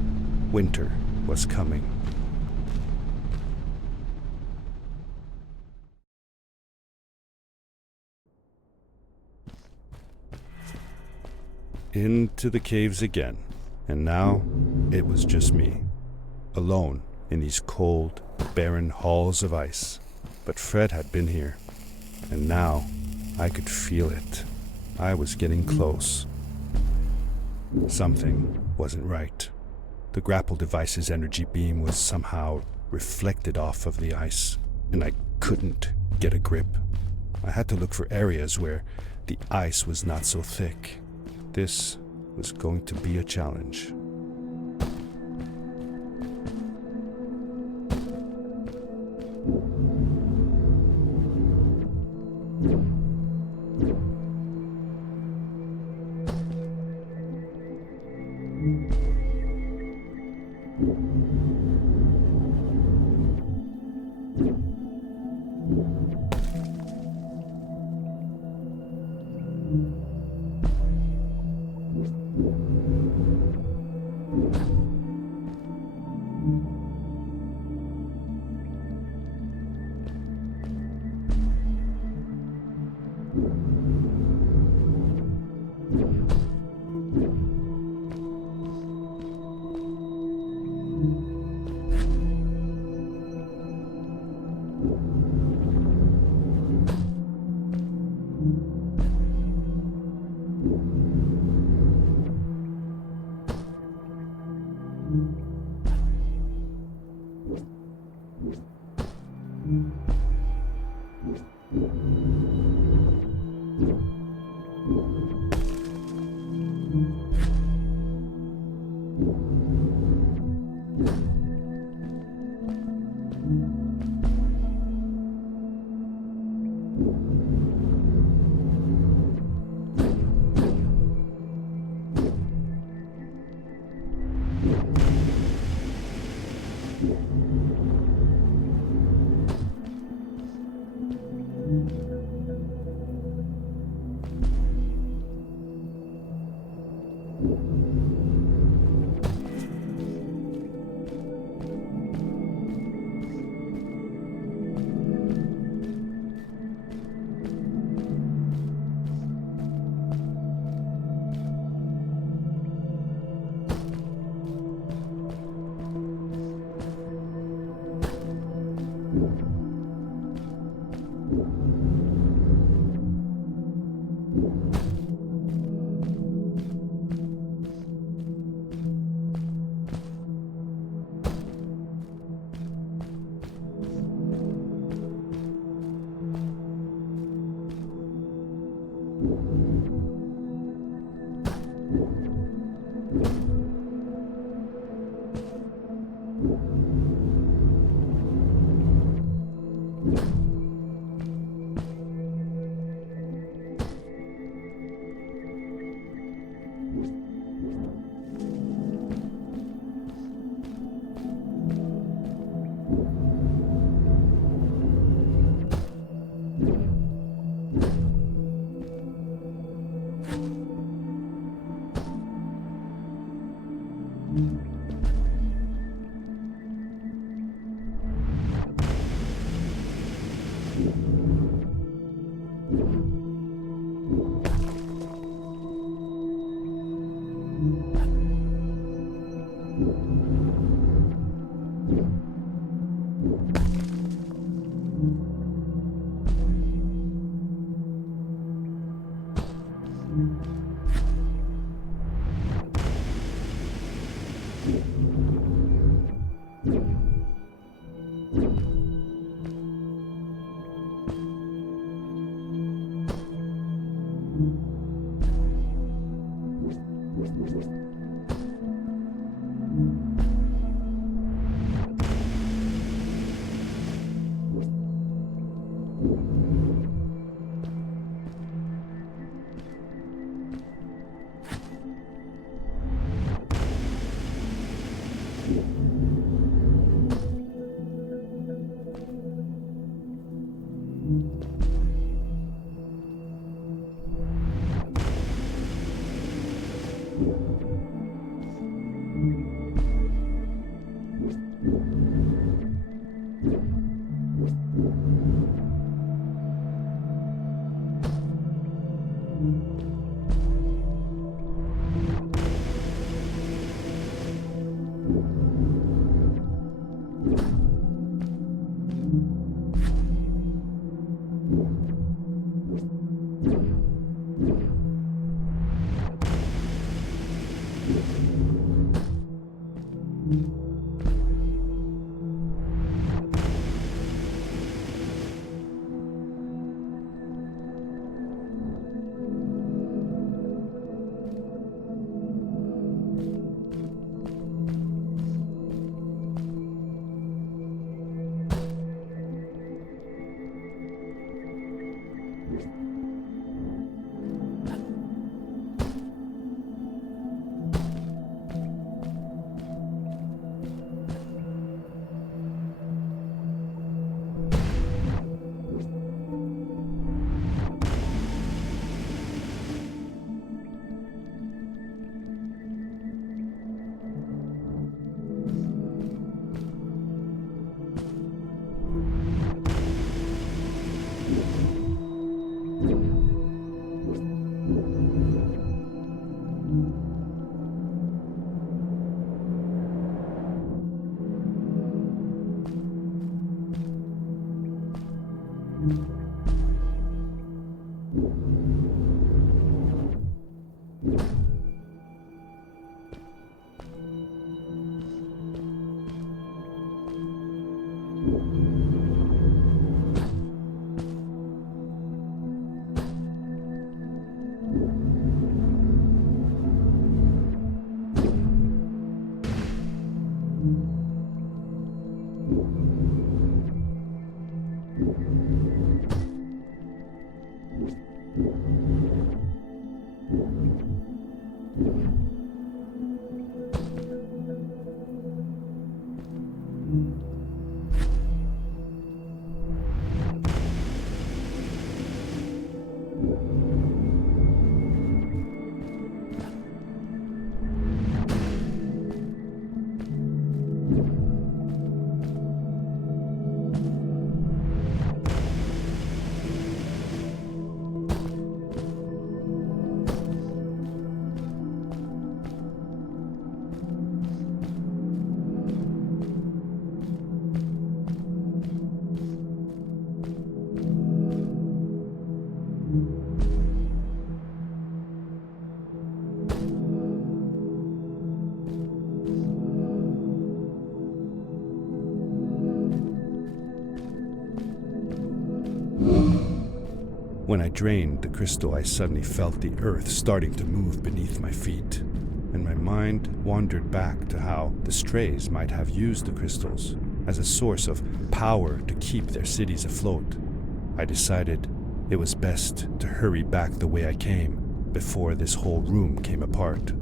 Winter was coming. Into the caves again, and now it was just me, alone in these cold, barren halls of ice. But Fred had been here, and now I could feel it. I was getting close. Something wasn't right. The grapple device's energy beam was somehow reflected off of the ice, and I couldn't get a grip. I had to look for areas where the ice was not so thick. This was going to be a challenge. When I drained the crystal, I suddenly felt the earth starting to move beneath my feet, and my mind wandered back to how the Strays might have used the crystals as a source of power to keep their cities afloat. I decided it was best to hurry back the way I came before this whole room came apart.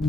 The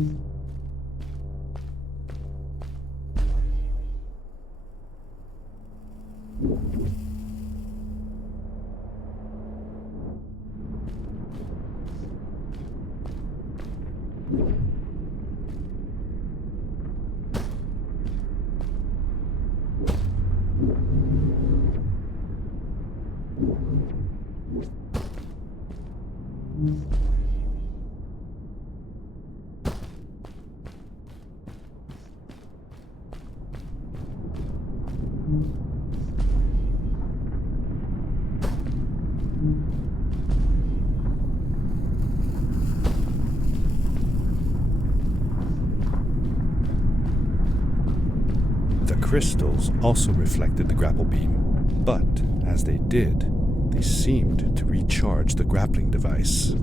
crystals also reflected the grapple beam, but as they did, they seemed to recharge the grappling device.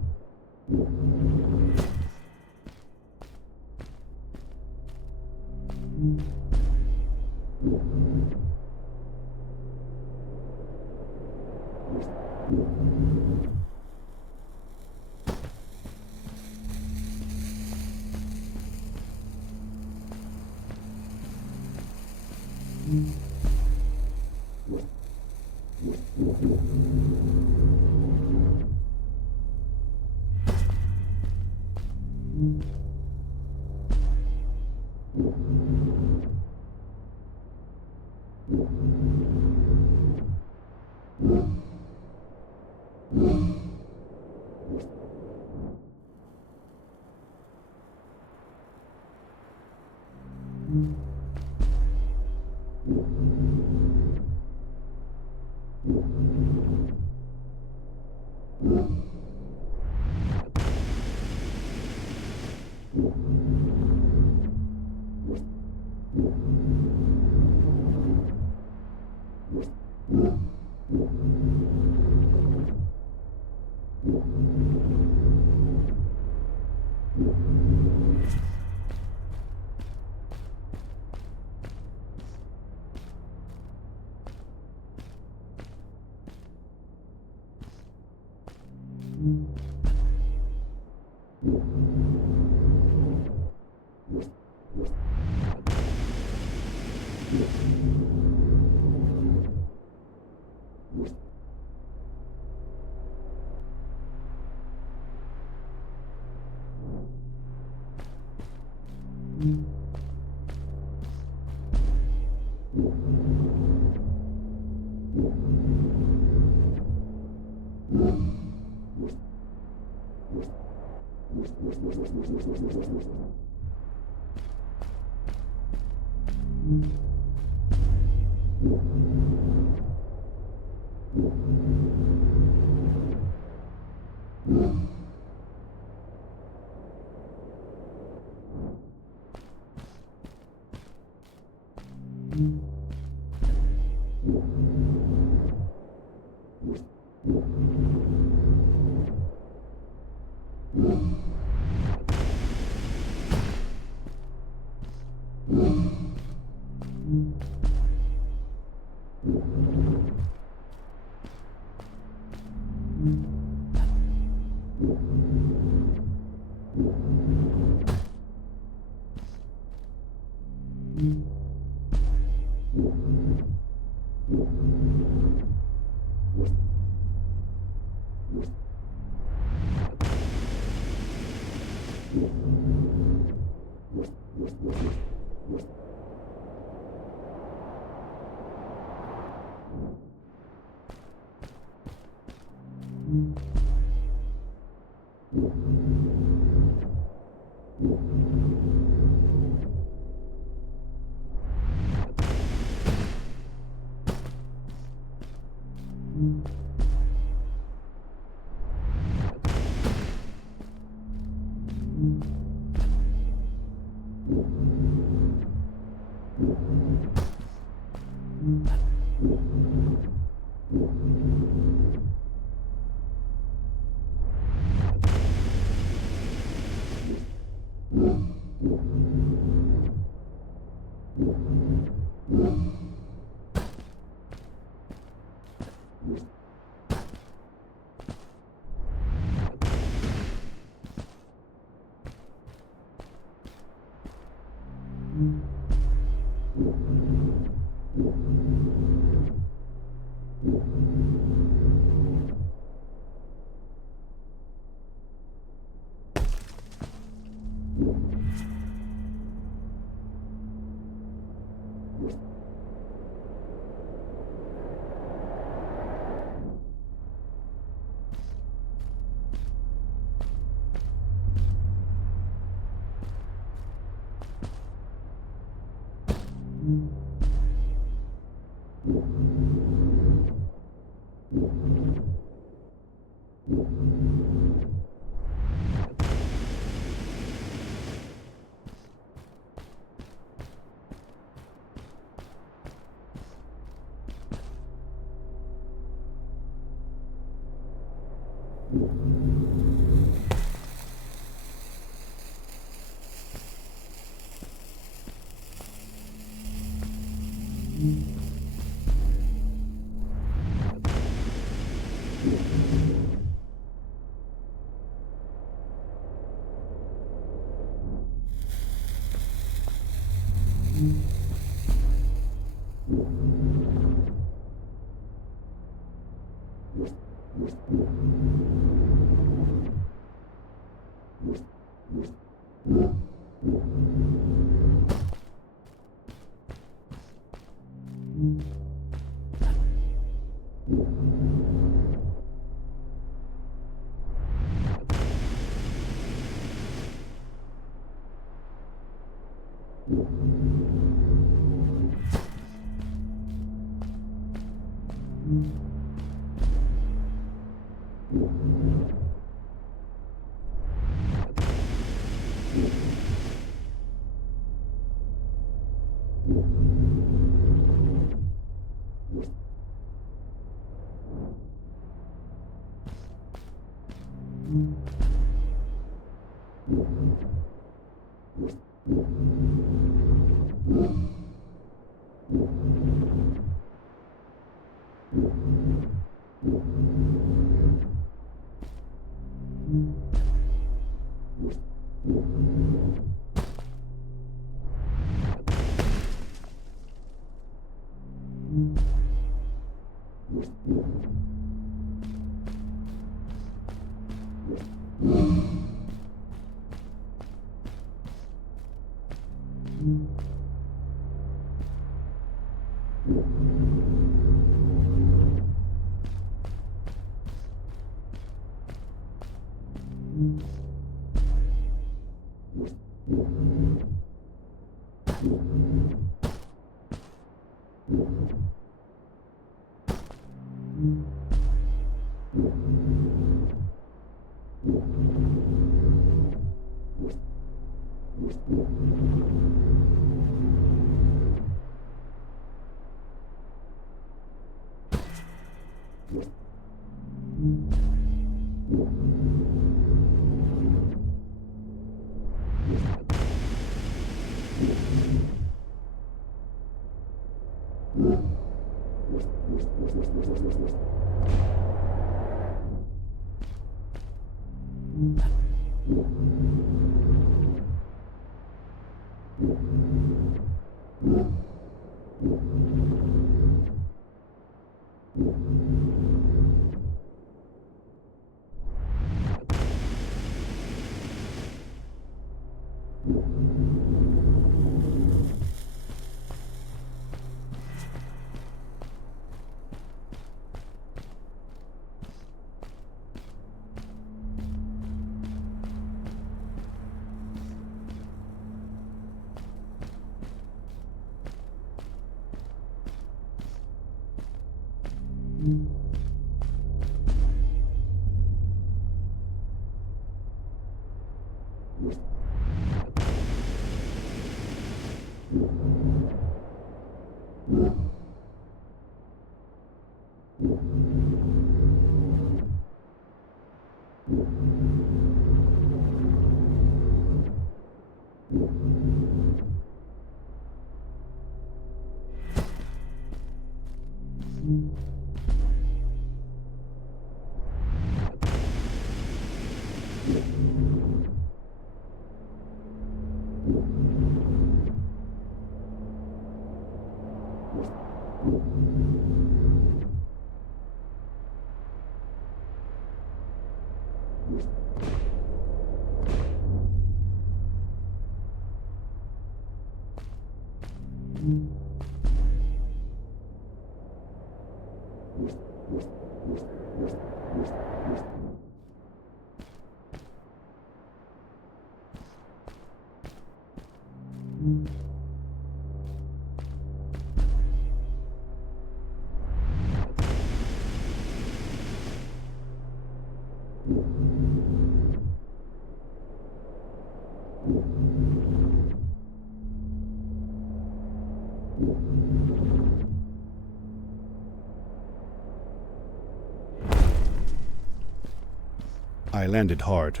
I landed hard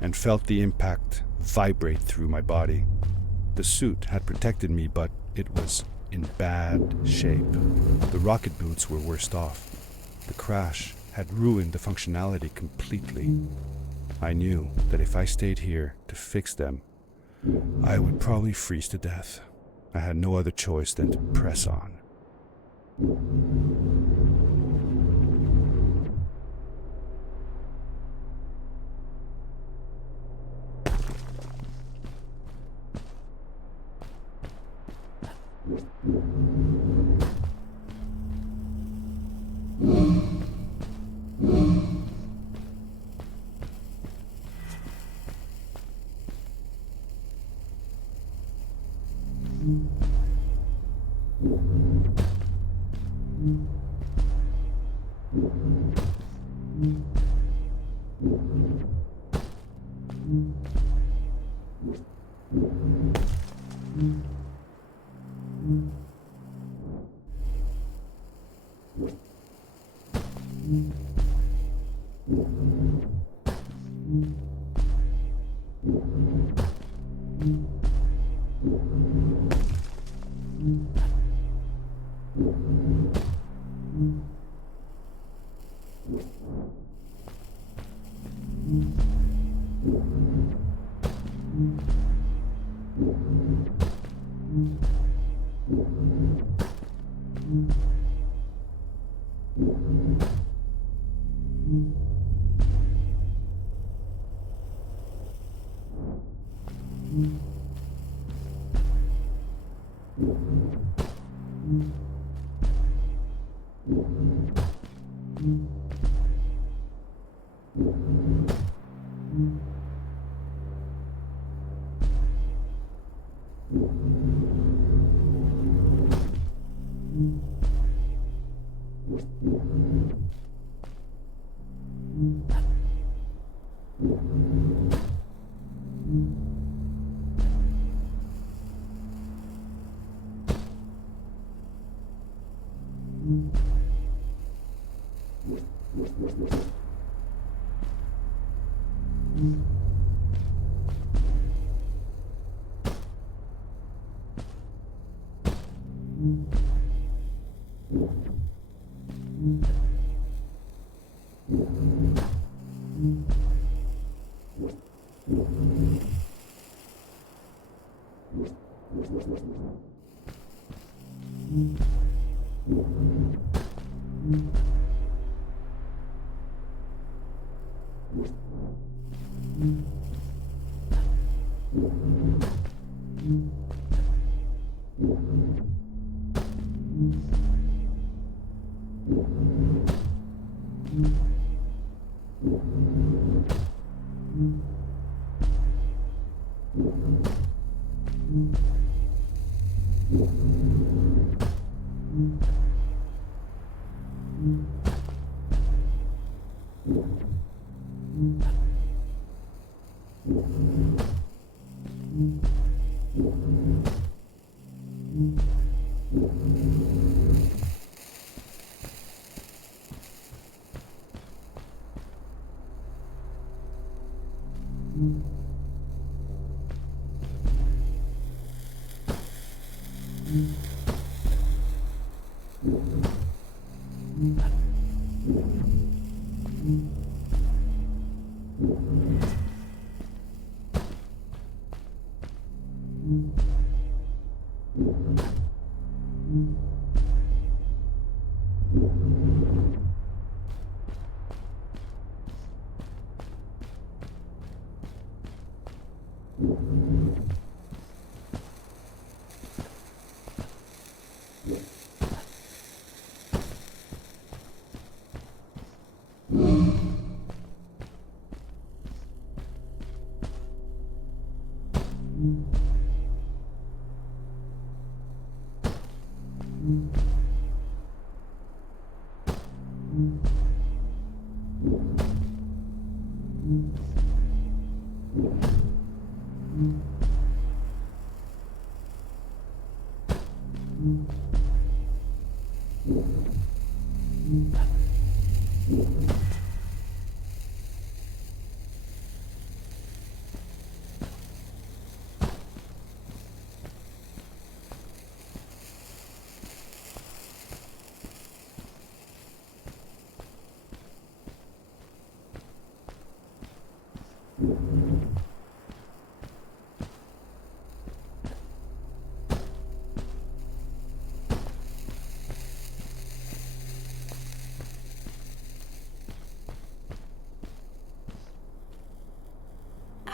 and felt the impact vibrate through my body. The suit had protected me, but it was in bad shape. The rocket boots were worst off. The crash had ruined the functionality completely. I knew that if I stayed here to fix them, I would probably freeze to death. I had no other choice than to press on.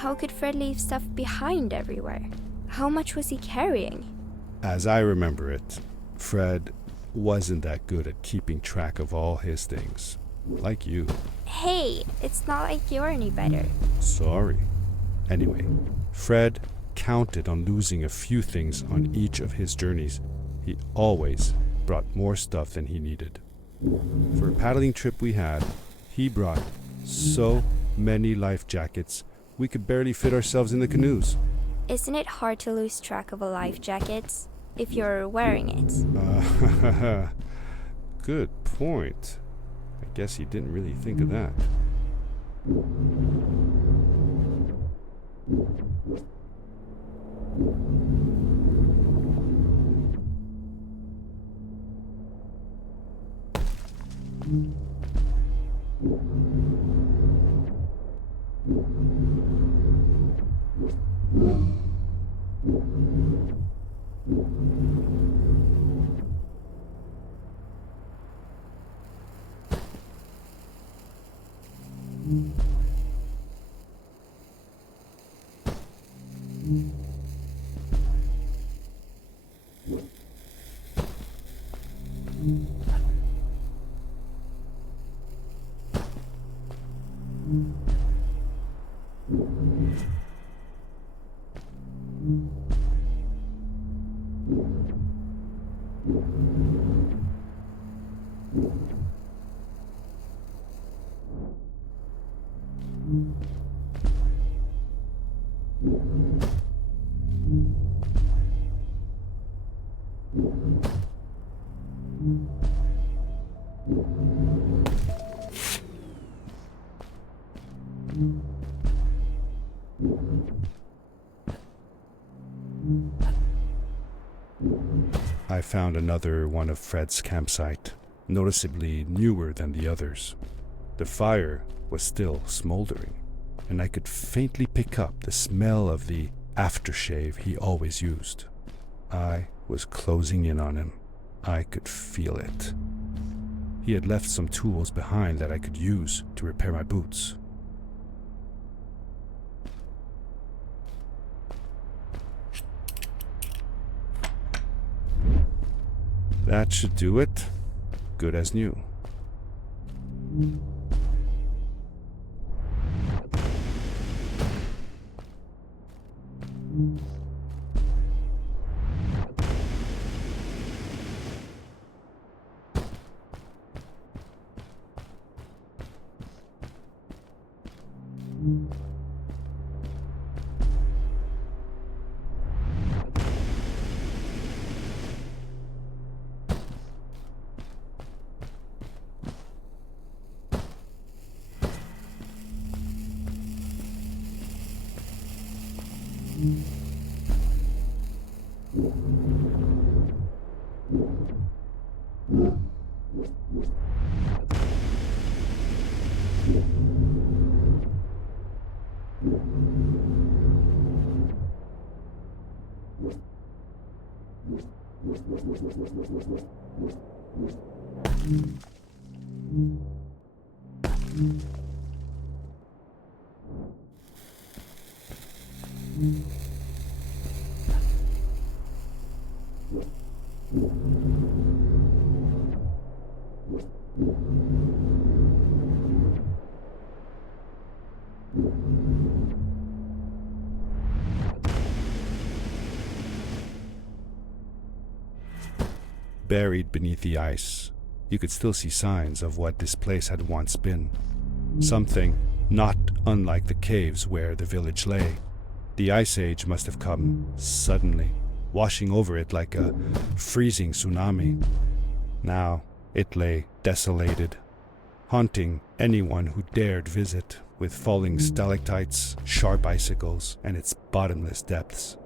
How could Fred leave stuff behind everywhere? How much was he carrying? As I remember it, Fred wasn't that good at keeping track of all his things. Like you. Hey, it's not like you're any better. Sorry. Anyway, Fred counted on losing a few things on each of his journeys. He always brought more stuff than he needed. For a paddling trip we had, he brought so many life jackets we could barely fit ourselves in the canoes. Isn't it hard to lose track of a life jacket if you're wearing it? Good point. I guess he didn't really think of that. I found another one of Fred's campsite, noticeably newer than the others. The fire was still smoldering, and I could faintly pick up the smell of the aftershave he always used. I was closing in on him. I could feel it. He had left some tools behind that I could use to repair my boots. That should do it. Good as new. Buried beneath the ice, you could still see signs of what this place had once been. Something not unlike the caves where the village lay. The Ice Age must have come suddenly, washing over it like a freezing tsunami. Now it lay desolated, haunting anyone who dared visit, with falling stalactites, sharp icicles, and its bottomless depths.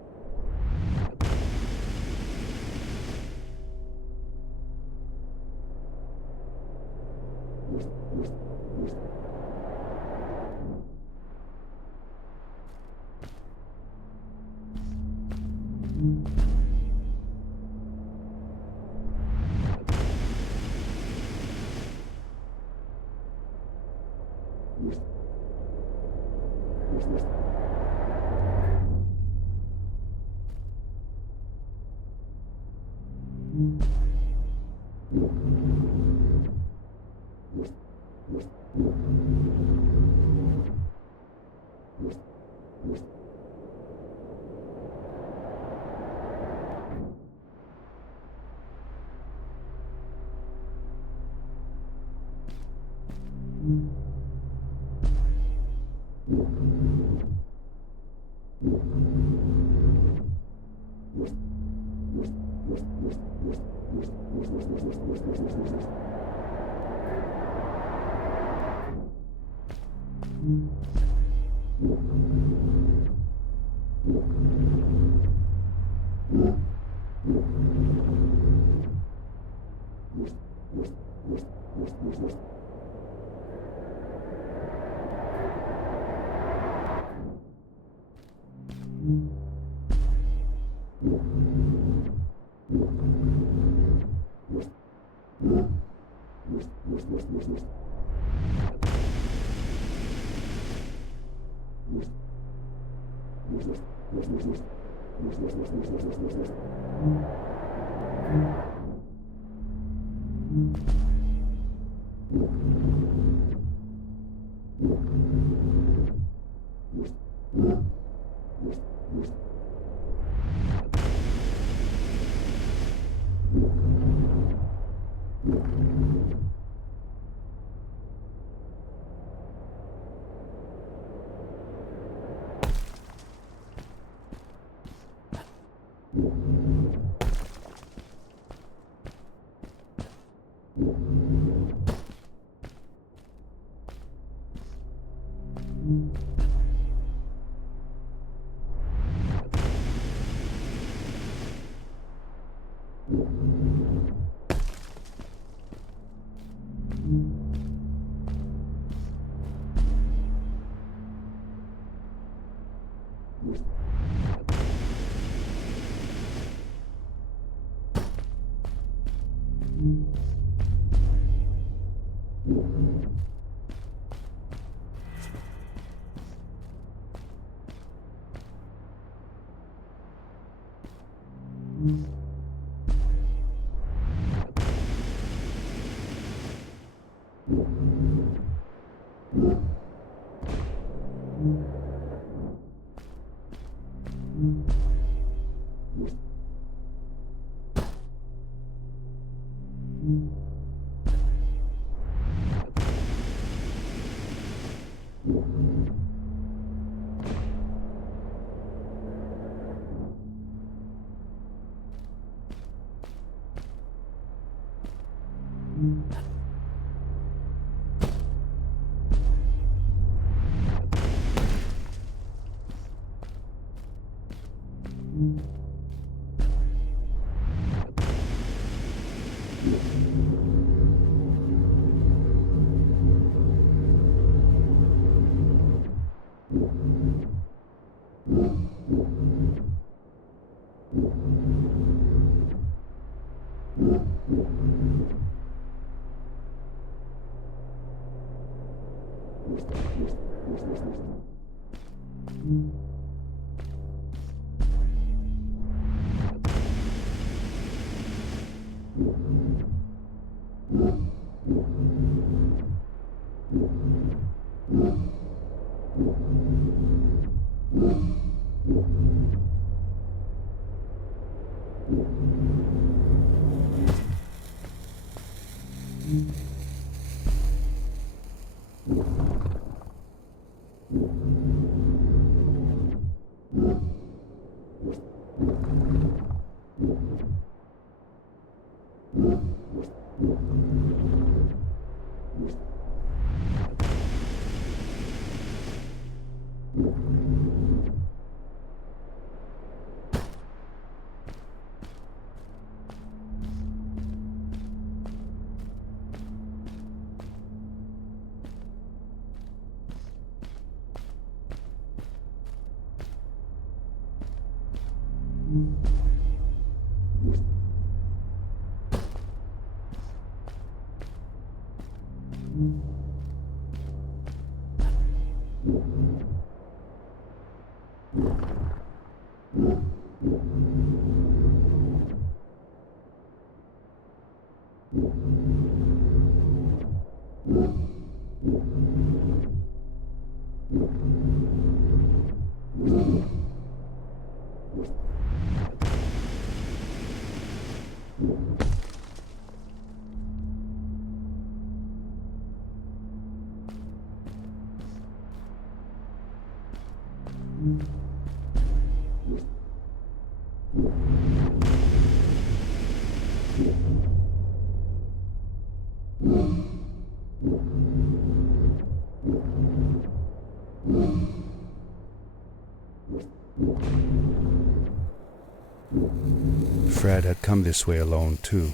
Fred had come this way alone, too.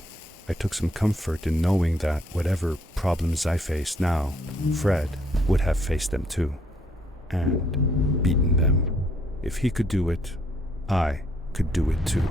I took some comfort in knowing that whatever problems I faced now, Fred would have faced them too, and beaten them. If he could do it, I could do it too.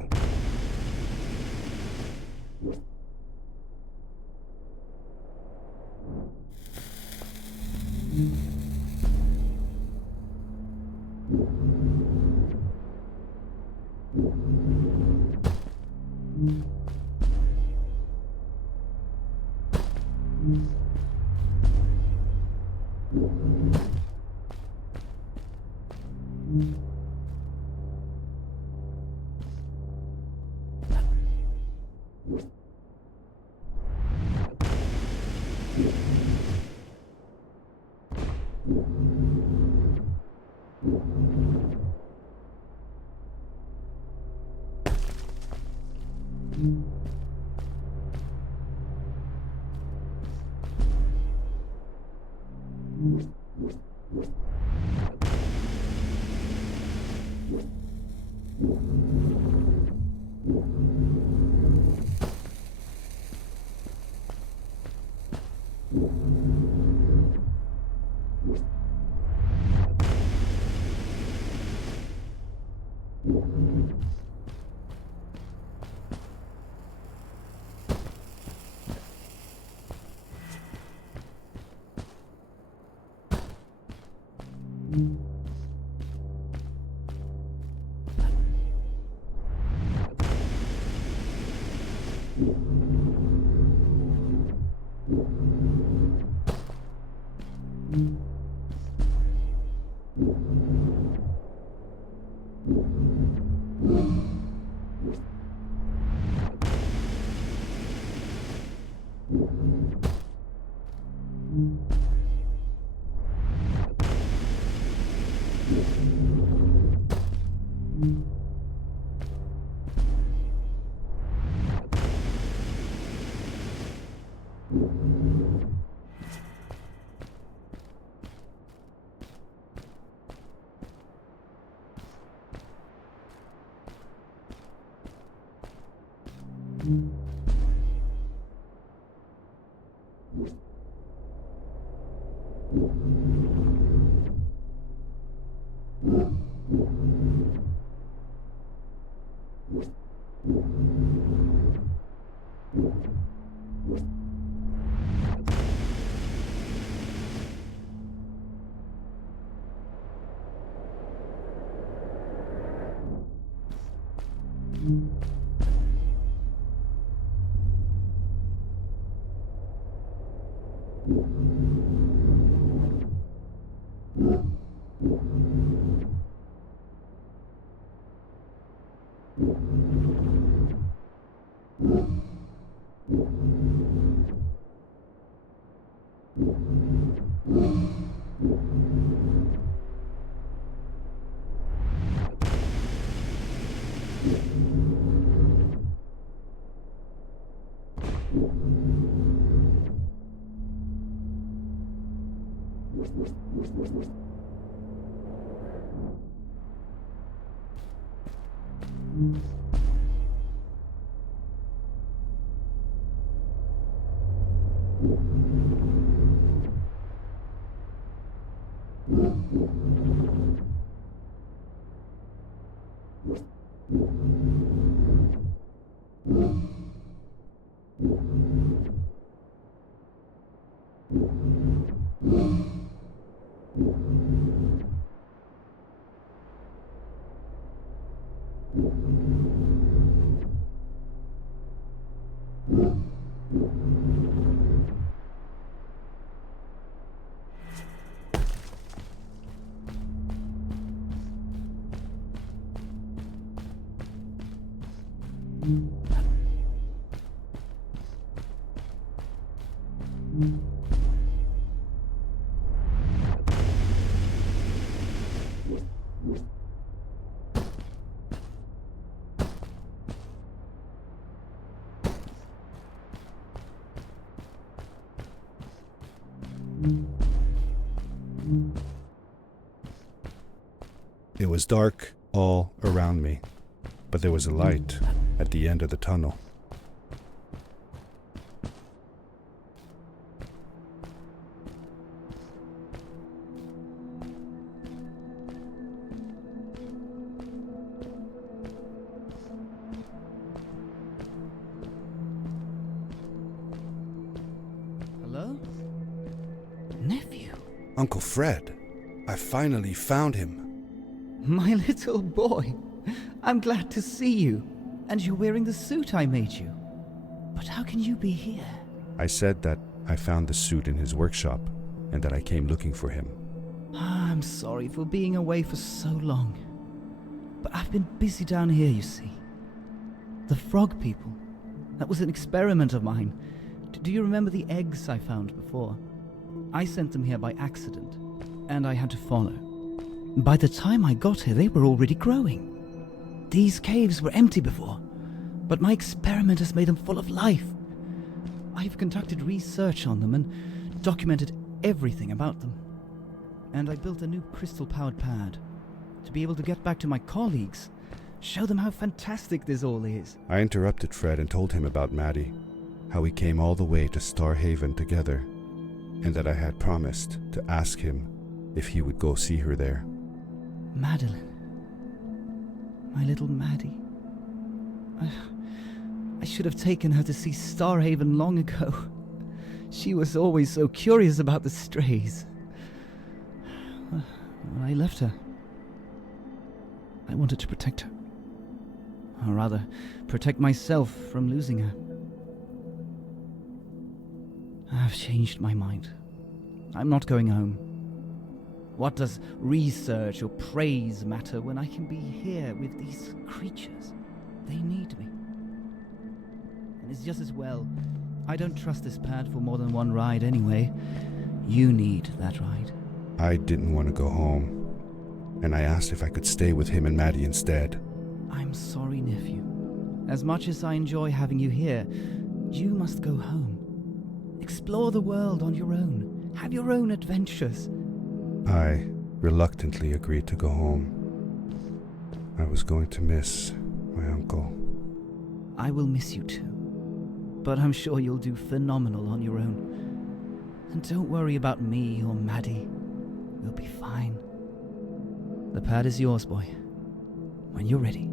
It was dark all around me, but there was a light at the end of the tunnel. Hello? Nephew? Uncle Fred, I finally found him. My little boy. I'm glad to see you. And you're wearing the suit I made you. But how can you be here? I said that I found the suit in his workshop and that I came looking for him. I'm sorry for being away for so long. But I've been busy down here, you see. The frog people. That was an experiment of mine. Do you remember the eggs I found before? I sent them here by accident, and I had to follow. By the time I got here, they were already growing. These caves were empty before, but my experiment has made them full of life. I've conducted research on them and documented everything about them. And I built a new crystal-powered pad to be able to get back to my colleagues, show them how fantastic this all is. I interrupted Fred and told him about Maddie, how we came all the way to Starhaven together, and that I had promised to ask him if he would go see her there. Madeline. My little Maddie. I should have taken her to see Starhaven long ago. She was always so curious about the strays. When I left her, I wanted to protect her. Or rather, protect myself from losing her. I've changed my mind. I'm not going home. What does research or praise matter when I can be here with these creatures? They need me. And it's just as well. I don't trust this pad for more than one ride anyway. You need that ride. I didn't want to go home, and I asked if I could stay with him and Maddie instead. I'm sorry, nephew. As much as I enjoy having you here, you must go home. Explore the world on your own. Have your own adventures. I reluctantly agreed to go home. I was going to miss my uncle. I will miss you too. But I'm sure you'll do phenomenal on your own. And don't worry about me or Maddie. We'll be fine. The pad is yours, boy. When you're ready.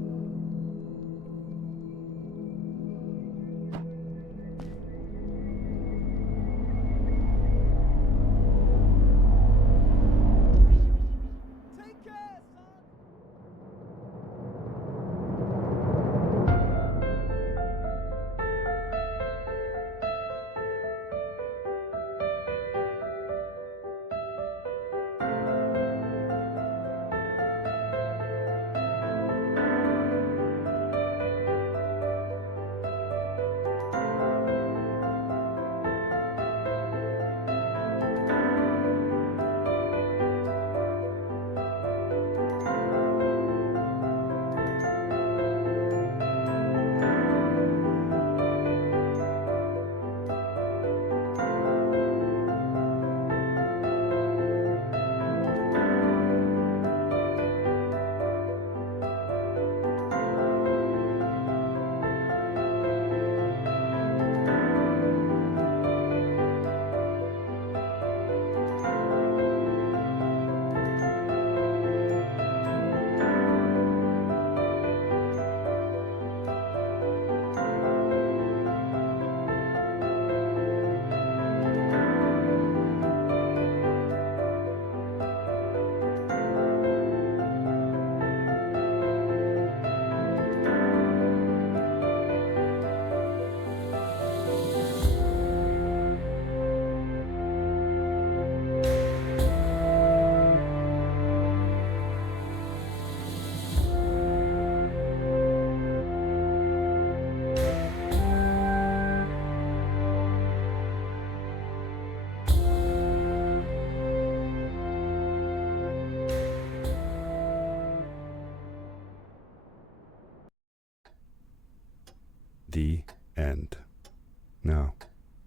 Now,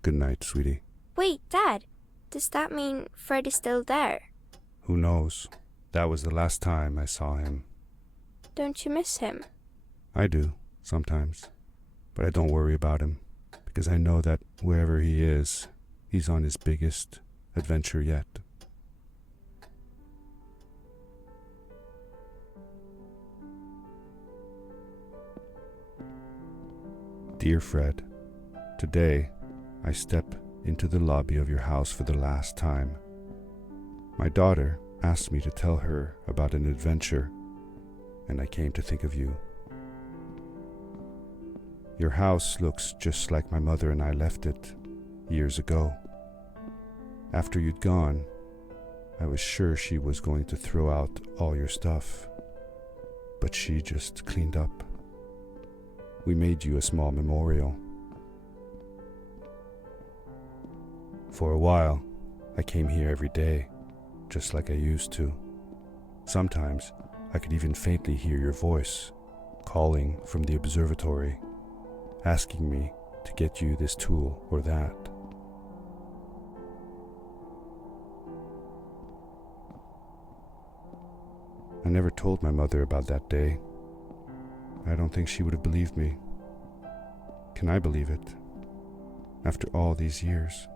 good night, sweetie. Wait, Dad. Does that mean Fred is still there? Who knows? That was the last time I saw him. Don't you miss him? I do, sometimes. But I don't worry about him, because I know that wherever he is, he's on his biggest adventure yet. Dear Fred, today I step into the lobby of your house for the last time. My daughter asked me to tell her about an adventure, and I came to think of you. Your house looks just like my mother and I left it years ago. After you'd gone, I was sure she was going to throw out all your stuff, but she just cleaned up. We made you a small memorial. For a while, I came here every day, just like I used to. Sometimes, I could even faintly hear your voice, calling from the observatory, asking me to get you this tool or that. I never told my mother about that day. I don't think she would have believed me. Can I believe it? After all these years?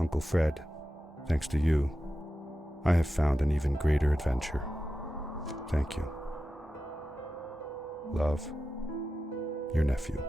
Uncle Fred, thanks to you, I have found an even greater adventure. Thank you. Love, your nephew.